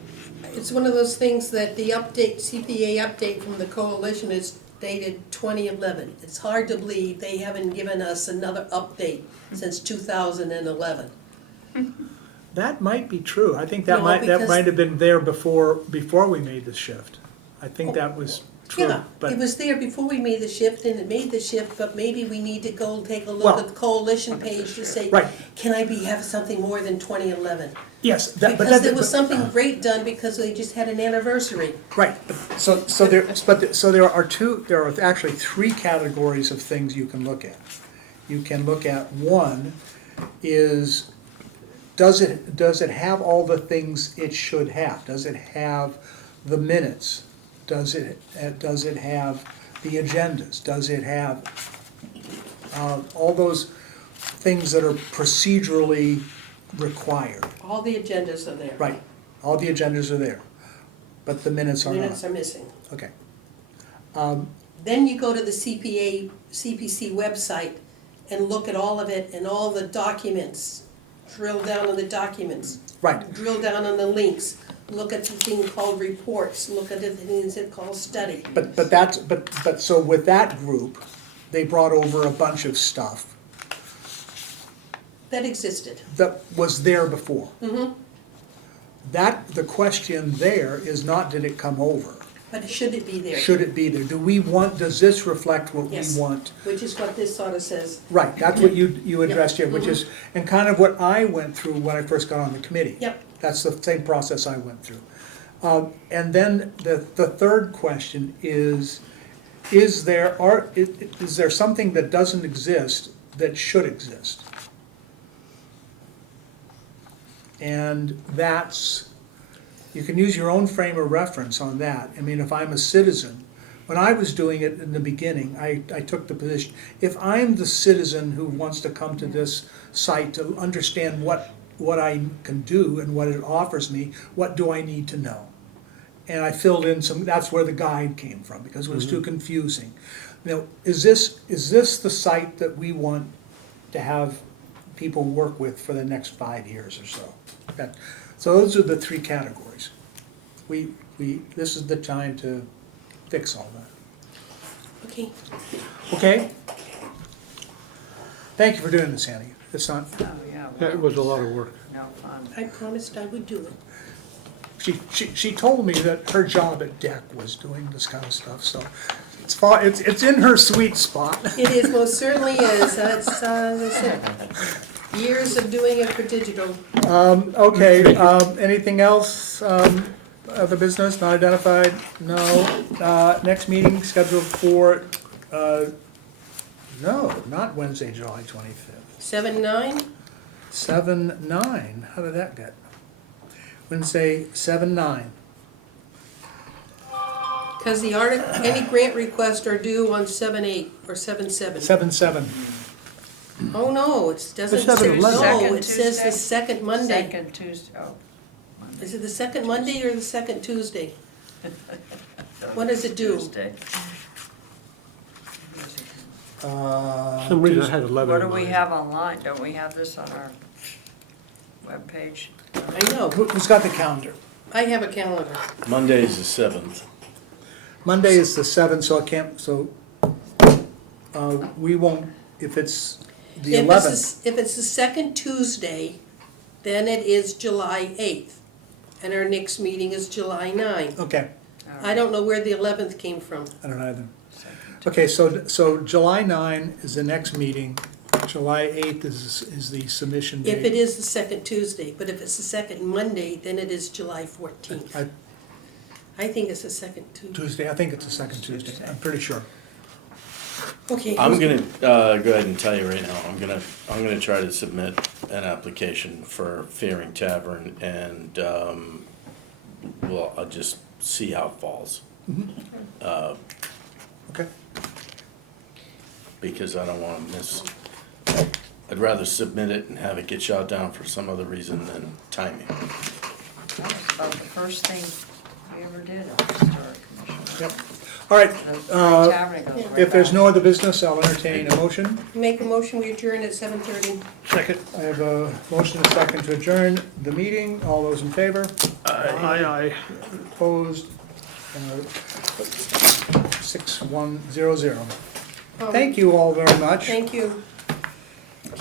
it's one of those things that the update, CPA update from the coalition is dated 2011. It's hard to believe they haven't given us another update since 2011. That might be true. I think that No, might because- have been there before we made the shift. I think that was true, Yeah, but. it was there before we made the shift, and it made the shift, but maybe we need to go take a look Well- at the coalition page to say, Right. can I have something more than 2011? Yes, but Because there was something great done because they just had an anniversary. Right, so there are actually 3 categories of things you can look at. You can look at, one is, does it have all the things it should have? Does it have the minutes? Does it have the agendas? Does it have all those things that are procedurally required? All the agendas are there. Right, all the agendas are there, but the minutes are Minutes not. are missing. Okay. Then you go to the CPC website and look at all of it and all the documents. Drill down on the documents. Right. Drill down on the links. Look at the thing called reports. Look at the things that called study. But so with that group, they brought over a bunch of stuff That existed. that was there before. That, the question there is not did it come over? But should it be there? Should it be there? Do we want, does this reflect what we Yes. want? Which is what this sort of says. Right, that's what you addressed here, which is, and kind of what I went through when I first got on the committee. Yep. That's the same process I went through. And then the third question is there something that doesn't exist that should exist? And that's, you can use your own frame of reference on that. I mean, if I'm a citizen, when I was doing it in the beginning, I took the position, if I'm the citizen who wants to come to this site to understand what I can do and what it offers me, what do I need to know? And I filled in some, that's where the guide came from, because it was too confusing. Now, is this the site that we want to have people work with for the next 5 years or so? Okay. So those are the three categories. This is the time to fix all that. Okay. Okay? Thank you for doing this, Annie. It's not, Oh, yeah. That was a lot of work. No fun. I promised I would do it. she told me that her job at DEC was doing this kind of stuff, so it's in her sweet spot. It is, most certainly is. That's, as I said, years of doing it for digital. Okay, anything else, other business not identified? No. Next meeting scheduled for, no, not Wednesday, July 25th. 7/9? 7/9, how did that get? Wednesday, 7/9. Because the any grant requests are due on 7/8 or 7/7. 7/7. Oh, no, it doesn't The 7/11. no, Second it says the Tuesday? second Monday. Second Tuesday, oh. Is it the second Monday or the second Tuesday? When does it do? Tuesday. For some reason I had 11 What in do we mind. have online? Don't we have this on our webpage? I know, Who's got the calendar? I have a calendar. Monday is the 7th. Monday is the 7th, so I can't, so, we won't, if it's the 11th. If it's the second Tuesday, then it is July 8th. And our next meeting is July 9th. Okay, I don't know where the 11th came from. I don't either. Okay, so July 9 is the next meeting, July 8th is the submission date. If it is the second Tuesday, but if it's the second Monday, then it is July 14th. I think it's the second Tuesday. Tuesday, I think it's the second Tuesday, I'm pretty sure. Okay. I'm gonna go ahead and tell you right now, I'm gonna try to submit an application for Fearing Tavern, and well, I'll just see how it falls. Okay, Because I don't wanna miss, I'd rather submit it and have it get shot down for some other reason than timing. That was about the first thing we ever did on the Historic Commission. yep. All right, The tavern goes right if there's back. no other business, I'll entertain a motion. Make a motion, we adjourn at 7:30. Second. I have a motion and a second to adjourn the meeting. All those in favor? Aye. Opposed? 6100. Thank you all very much. Thank you.